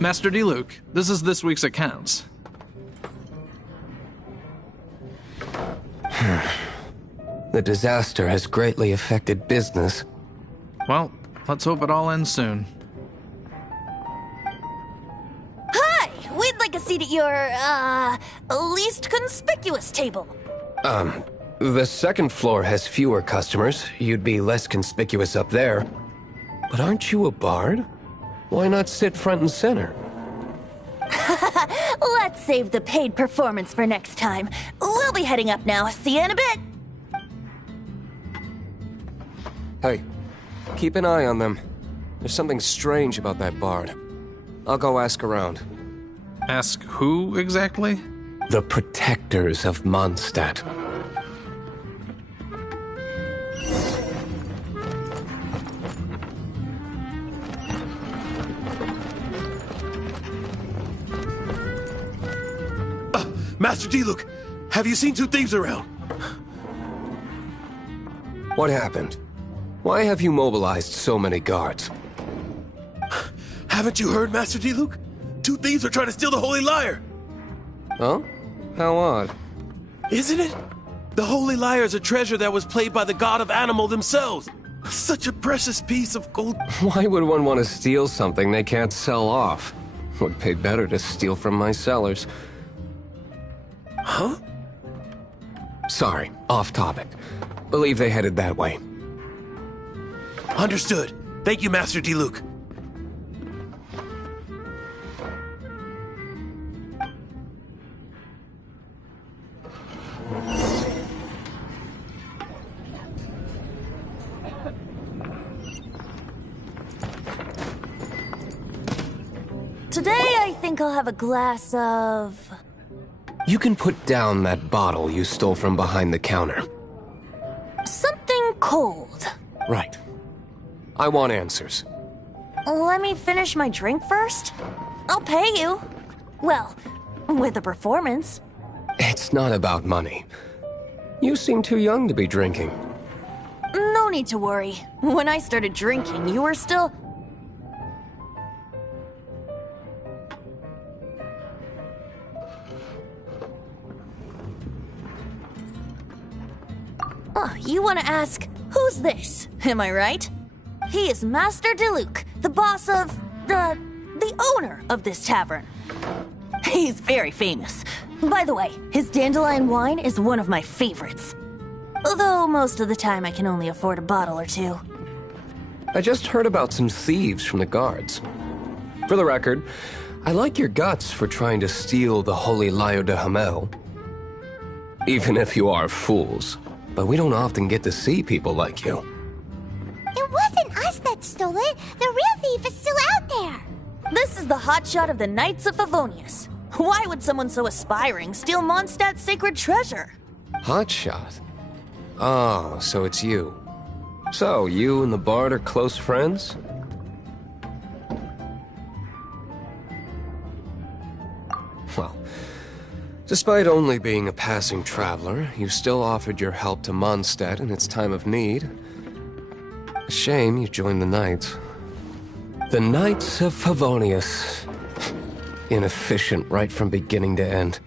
Master Diluc, this is this week's accounts. The disaster has greatly affected business. Well, let's hope it all ends soon. Hi! We'd like a seat at your, least conspicuous table. The second floor has fewer customers. You'd be less conspicuous up there. But aren't you a bard? Why not sit front and center? Let's save the paid performance for next time. We'll be heading up now. See you in a bit. Hey, keep an eye on them. There's something strange about that bard. I'll go ask around. Ask who exactly? The protectors of Mondstadt. Master Diluc, have you seen two thieves around? What happened? Why have you mobilized so many guards? Haven't you heard, Master Diluc? Two thieves are trying to steal the Holy Lyre! Huh? How odd. Isn't it? The Holy Lyre is a treasure that was played by the god of animal themselves. Such a precious piece of gold. Why would one want to steal something they can't sell off? Would pay better to steal from my cellars. Huh? Sorry, off topic. Believe they headed that way. Understood. Thank you, Master Diluc. Today, I think I'll have a glass of... You can put down that bottle you stole from behind the counter. something cold. Right. I want answers. Let me finish my drink first. I'll pay you. Well, with a performance. It's not about money. You seem too young to be drinking. No need to worry. When I started drinking, you were still... Oh, you want to ask, who's this? Am I right? He is Master Diluc, the boss of... the owner of this tavern. He's very famous. By the way, his dandelion wine is one of my favorites. Although most of the time I can only afford a bottle or two. I just heard about some thieves from the guards. For the record, I like your guts for trying to steal the Holy Lyre de Hamel. Even if you are fools. But we don't often get to see people like you. It wasn't us that stole it. The real thief is still out there. This is the hotshot of the Knights of Favonius. Why would someone so aspiring steal Mondstadt's sacred treasure? Hotshot? Oh, so it's you. So, you and the Bard are close friends? Well, despite only being a passing traveler, you still offered your help to Mondstadt in its time of need. A shame you joined the Knights. The Knights of Favonius. Inefficient right from beginning to end.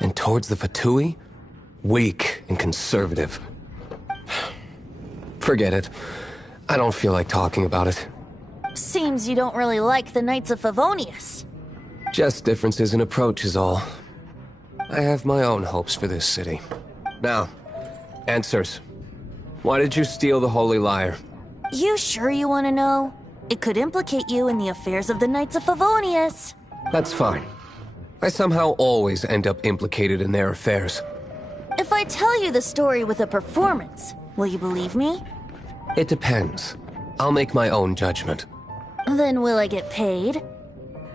And towards the Fatui, weak and conservative. Forget it. I don't feel like talking about it. Seems you don't really like the Knights of Favonius. Just differences in approach is all. I have my own hopes for this city. Now, answers. Why did you steal the Holy Lyre? You sure you want to know? It could implicate you in the affairs of the Knights of Favonius. That's fine. I somehow always end up implicated in their affairs. If I tell you the story with a performance, will you believe me? It depends. I'll make my own judgment. Then will I get paid?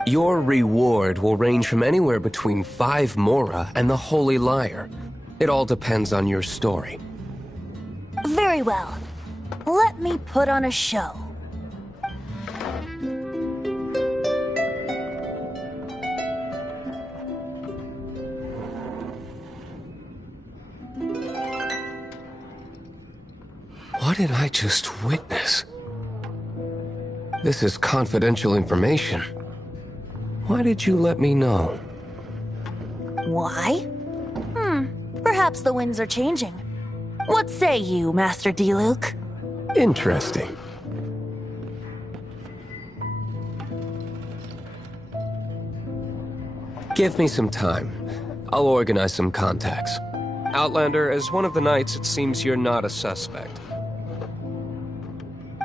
Your reward will range from anywhere between 5 mora and the Holy Lyre. It all depends on your story. Very well. Let me put on a show. What did I just witness? This is confidential information. Why did you let me know? Why? Perhaps the winds are changing. What say you, Master Diluc? Interesting. Give me some time. I'll organize some contacts. Outlander, as one of the knights, it seems you're not a suspect.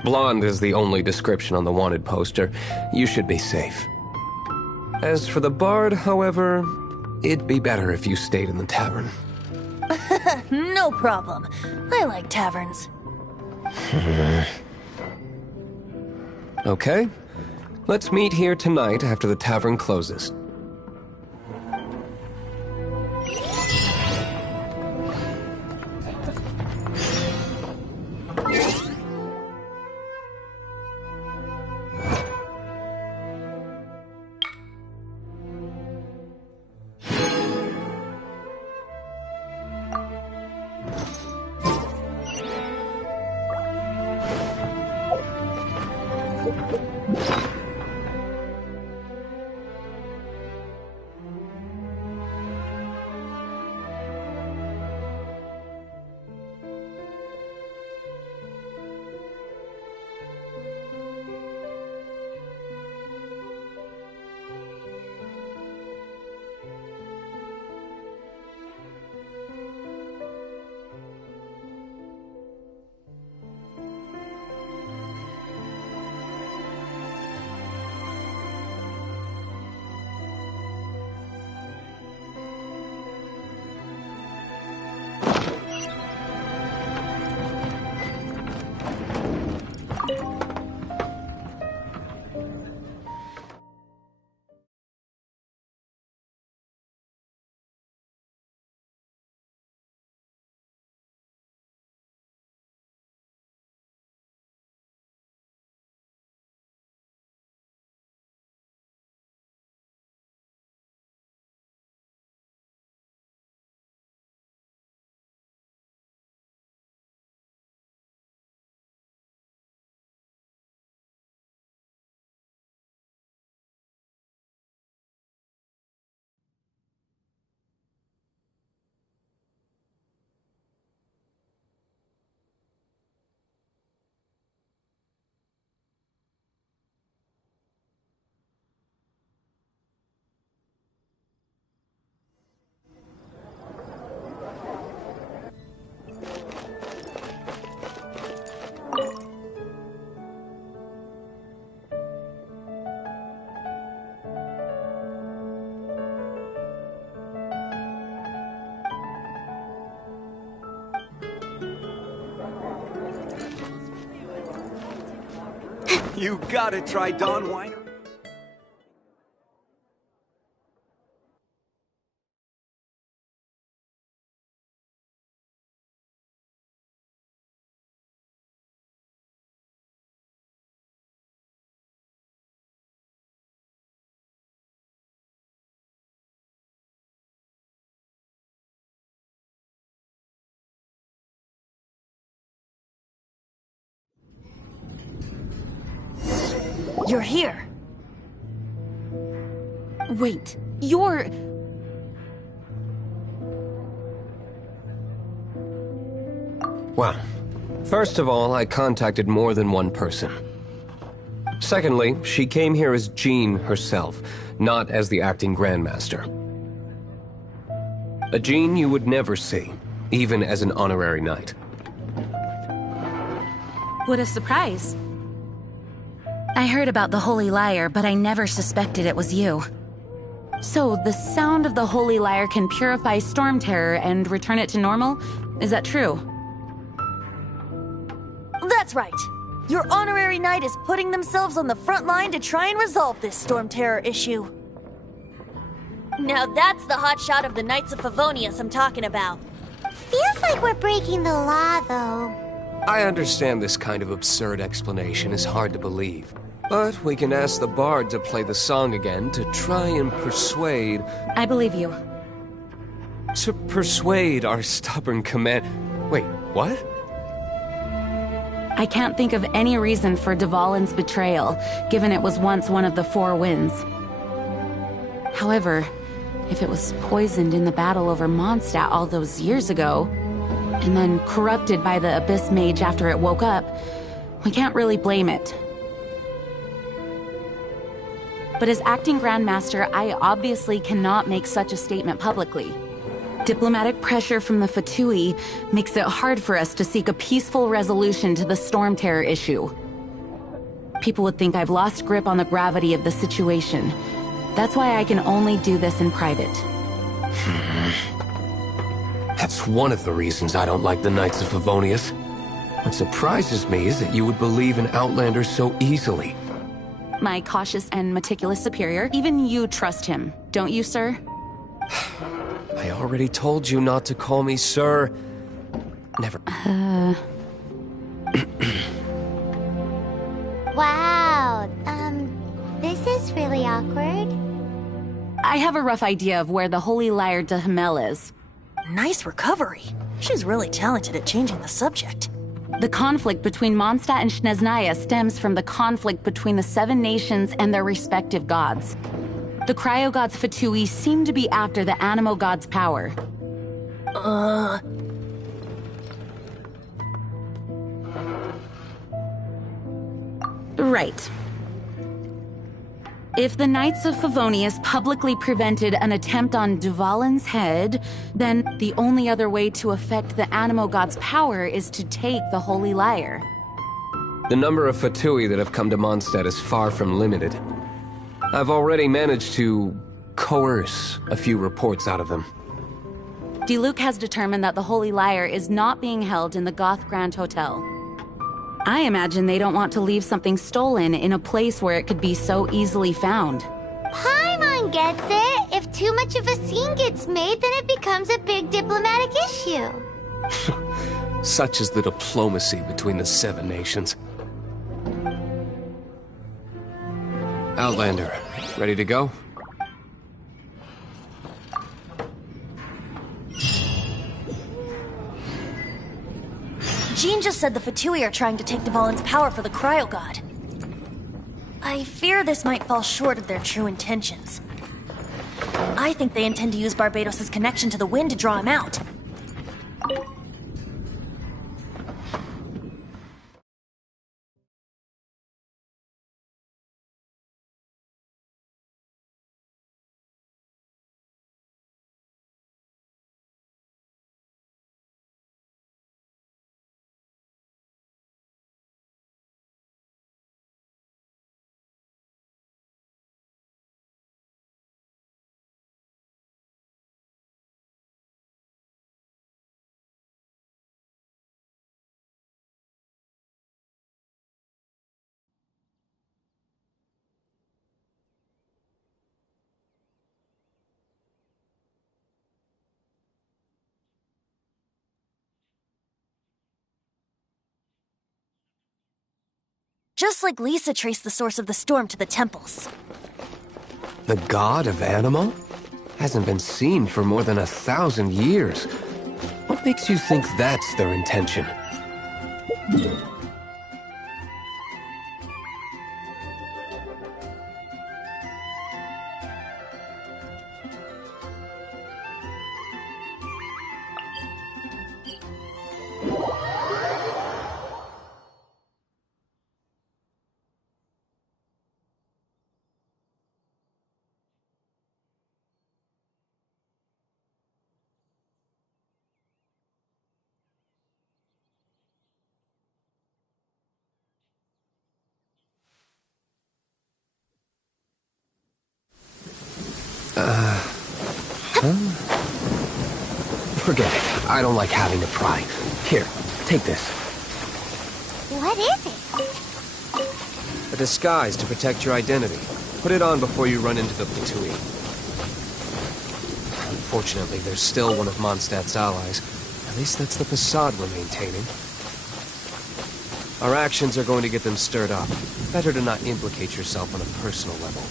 Blonde is the only description on the wanted poster. You should be safe. As for the bard, however, it'd be better if you stayed in the tavern. No problem. I like taverns. Okay. Let's meet here tonight after the tavern closes. You gotta try Dawn Winery. You're here. Wait, you're... Well, first of all, I contacted more than one person. Secondly, she came here as Jean herself, not as the acting Grandmaster. A Jean you would never see, even as an honorary knight. What a surprise. I heard about the Holy Lyre, but I never suspected it was you. So, the sound of the Holy Lyre can purify Storm Terror and return it to normal? Is that true? That's right. Your honorary knight is putting themselves on the front line to try and resolve this Storm Terror issue. Now that's the hotshot of the Knights of Favonius I'm talking about. Feels like we're breaking the law, though. I understand this kind of absurd explanation is hard to believe. But we can ask the bard to play the song again to try and persuade... I believe you. To persuade our stubborn command... Wait, what? I can't think of any reason for Dvalin's betrayal, given it was once one of the Four Winds. However, if it was poisoned in the battle over Mondstadt all those years ago, and then corrupted by the Abyss Mage after it woke up, we can't really blame it. But as acting Grandmaster, I obviously cannot make such a statement publicly. Diplomatic pressure from the Fatui makes it hard for us to seek a peaceful resolution to the Storm Terror issue. People would think I've lost grip on the gravity of the situation. That's why I can only do this in private. That's one of the reasons I don't like the Knights of Favonius. What surprises me is that you would believe in Outlanders so easily. My cautious and meticulous superior, even you trust him, don't you, sir? I already told you not to call me sir. Never. Wow, this is really awkward. I have a rough idea of where the Holy Lyre de Himmel is. Nice recovery. She's really talented at changing the subject. The conflict between Mondstadt and Snezhnaya stems from the conflict between the Seven Nations and their respective gods. The Cryo-Gods Fatui seem to be after the Animo God's power. Right. If the Knights of Favonius publicly prevented an attempt on Dvalin's head, then the only other way to affect the Animo God's power is to take the Holy Lyre. The number of Fatui that have come to Mondstadt is far from limited. I've already managed to coerce a few reports out of them. Diluc has determined that the Holy Lyre is not being held in the Goth Grand Hotel. I imagine they don't want to leave something stolen in a place where it could be so easily found. Paimon gets it. If too much of a scene gets made, then it becomes a big diplomatic issue. Such is the diplomacy between the Seven Nations. Outlander, ready to go? Jean just said the Fatui are trying to take Dvalin's power for the Cryo God. I fear this might fall short of their true intentions. I think they intend to use Barbados' connection to the wind to draw him out. Just like Lisa traced the source of the storm to the temples. The god of Animo? Hasn't been seen for more than 1,000 years. What makes you think that's their intention? Forget it. I don't like having to pry. Here, take this. What is it? A disguise to protect your identity. Put it on before you run into the Fatui. Unfortunately, there's still one of Mondstadt's allies. At least that's the facade we're maintaining. Our actions are going to get them stirred up. Better to not implicate yourself on a personal level.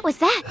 What was that?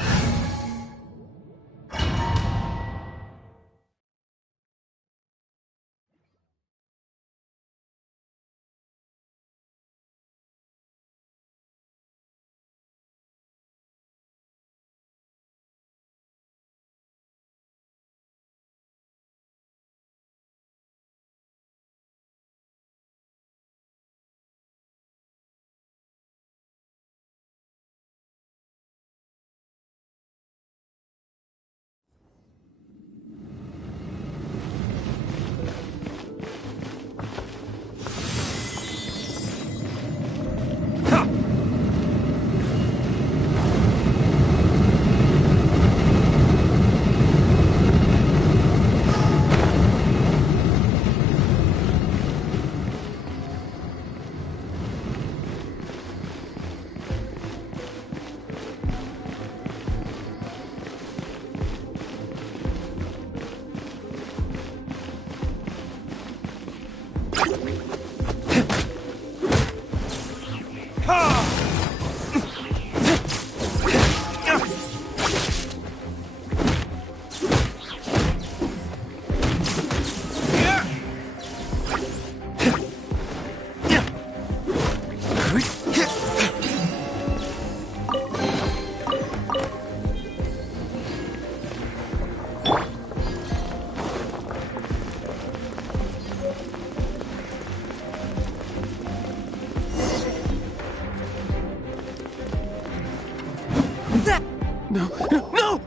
No!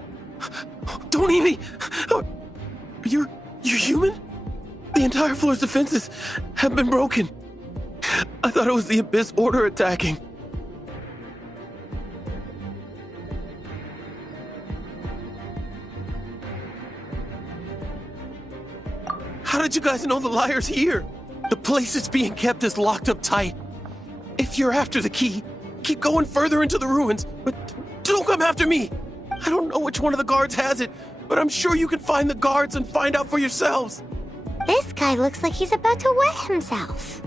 Don't eat me! You're human? The entire floor's defenses have been broken. I thought it was the Abyss Order attacking. How did you guys know the liar's here? The place it's being kept is locked up tight. If you're after the key, keep going further into the ruins, but don't come after me. I don't know which one of the guards has it, but I'm sure you can find the guards and find out for yourselves. This guy looks like he's about to wet himself.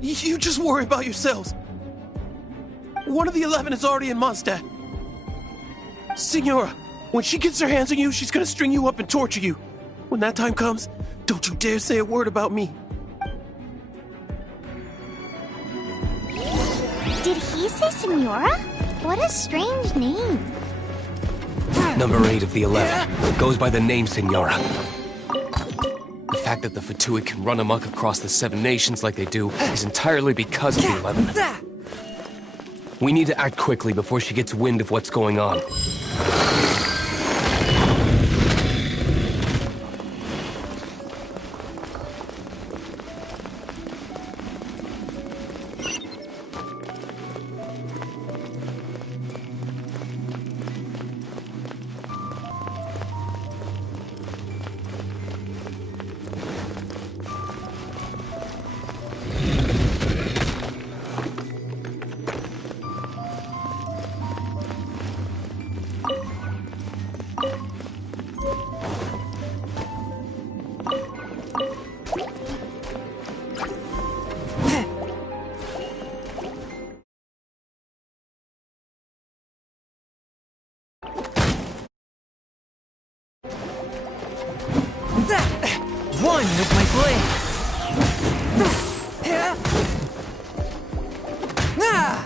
You just worry about yourselves. One of the 11 is already in Mondstadt. Signora, when she gets her hands on you, she's gonna string you up and torture you. When that time comes, don't you dare say a word about me. Did he say Signora? What a strange name. Number 8 of the 11 goes by the name Signora. The fact that the Fatuid can run amok across the 7 nations like they do is entirely because of the 11. We need to act quickly before she gets wind of what's going on. One with my blade. Ah!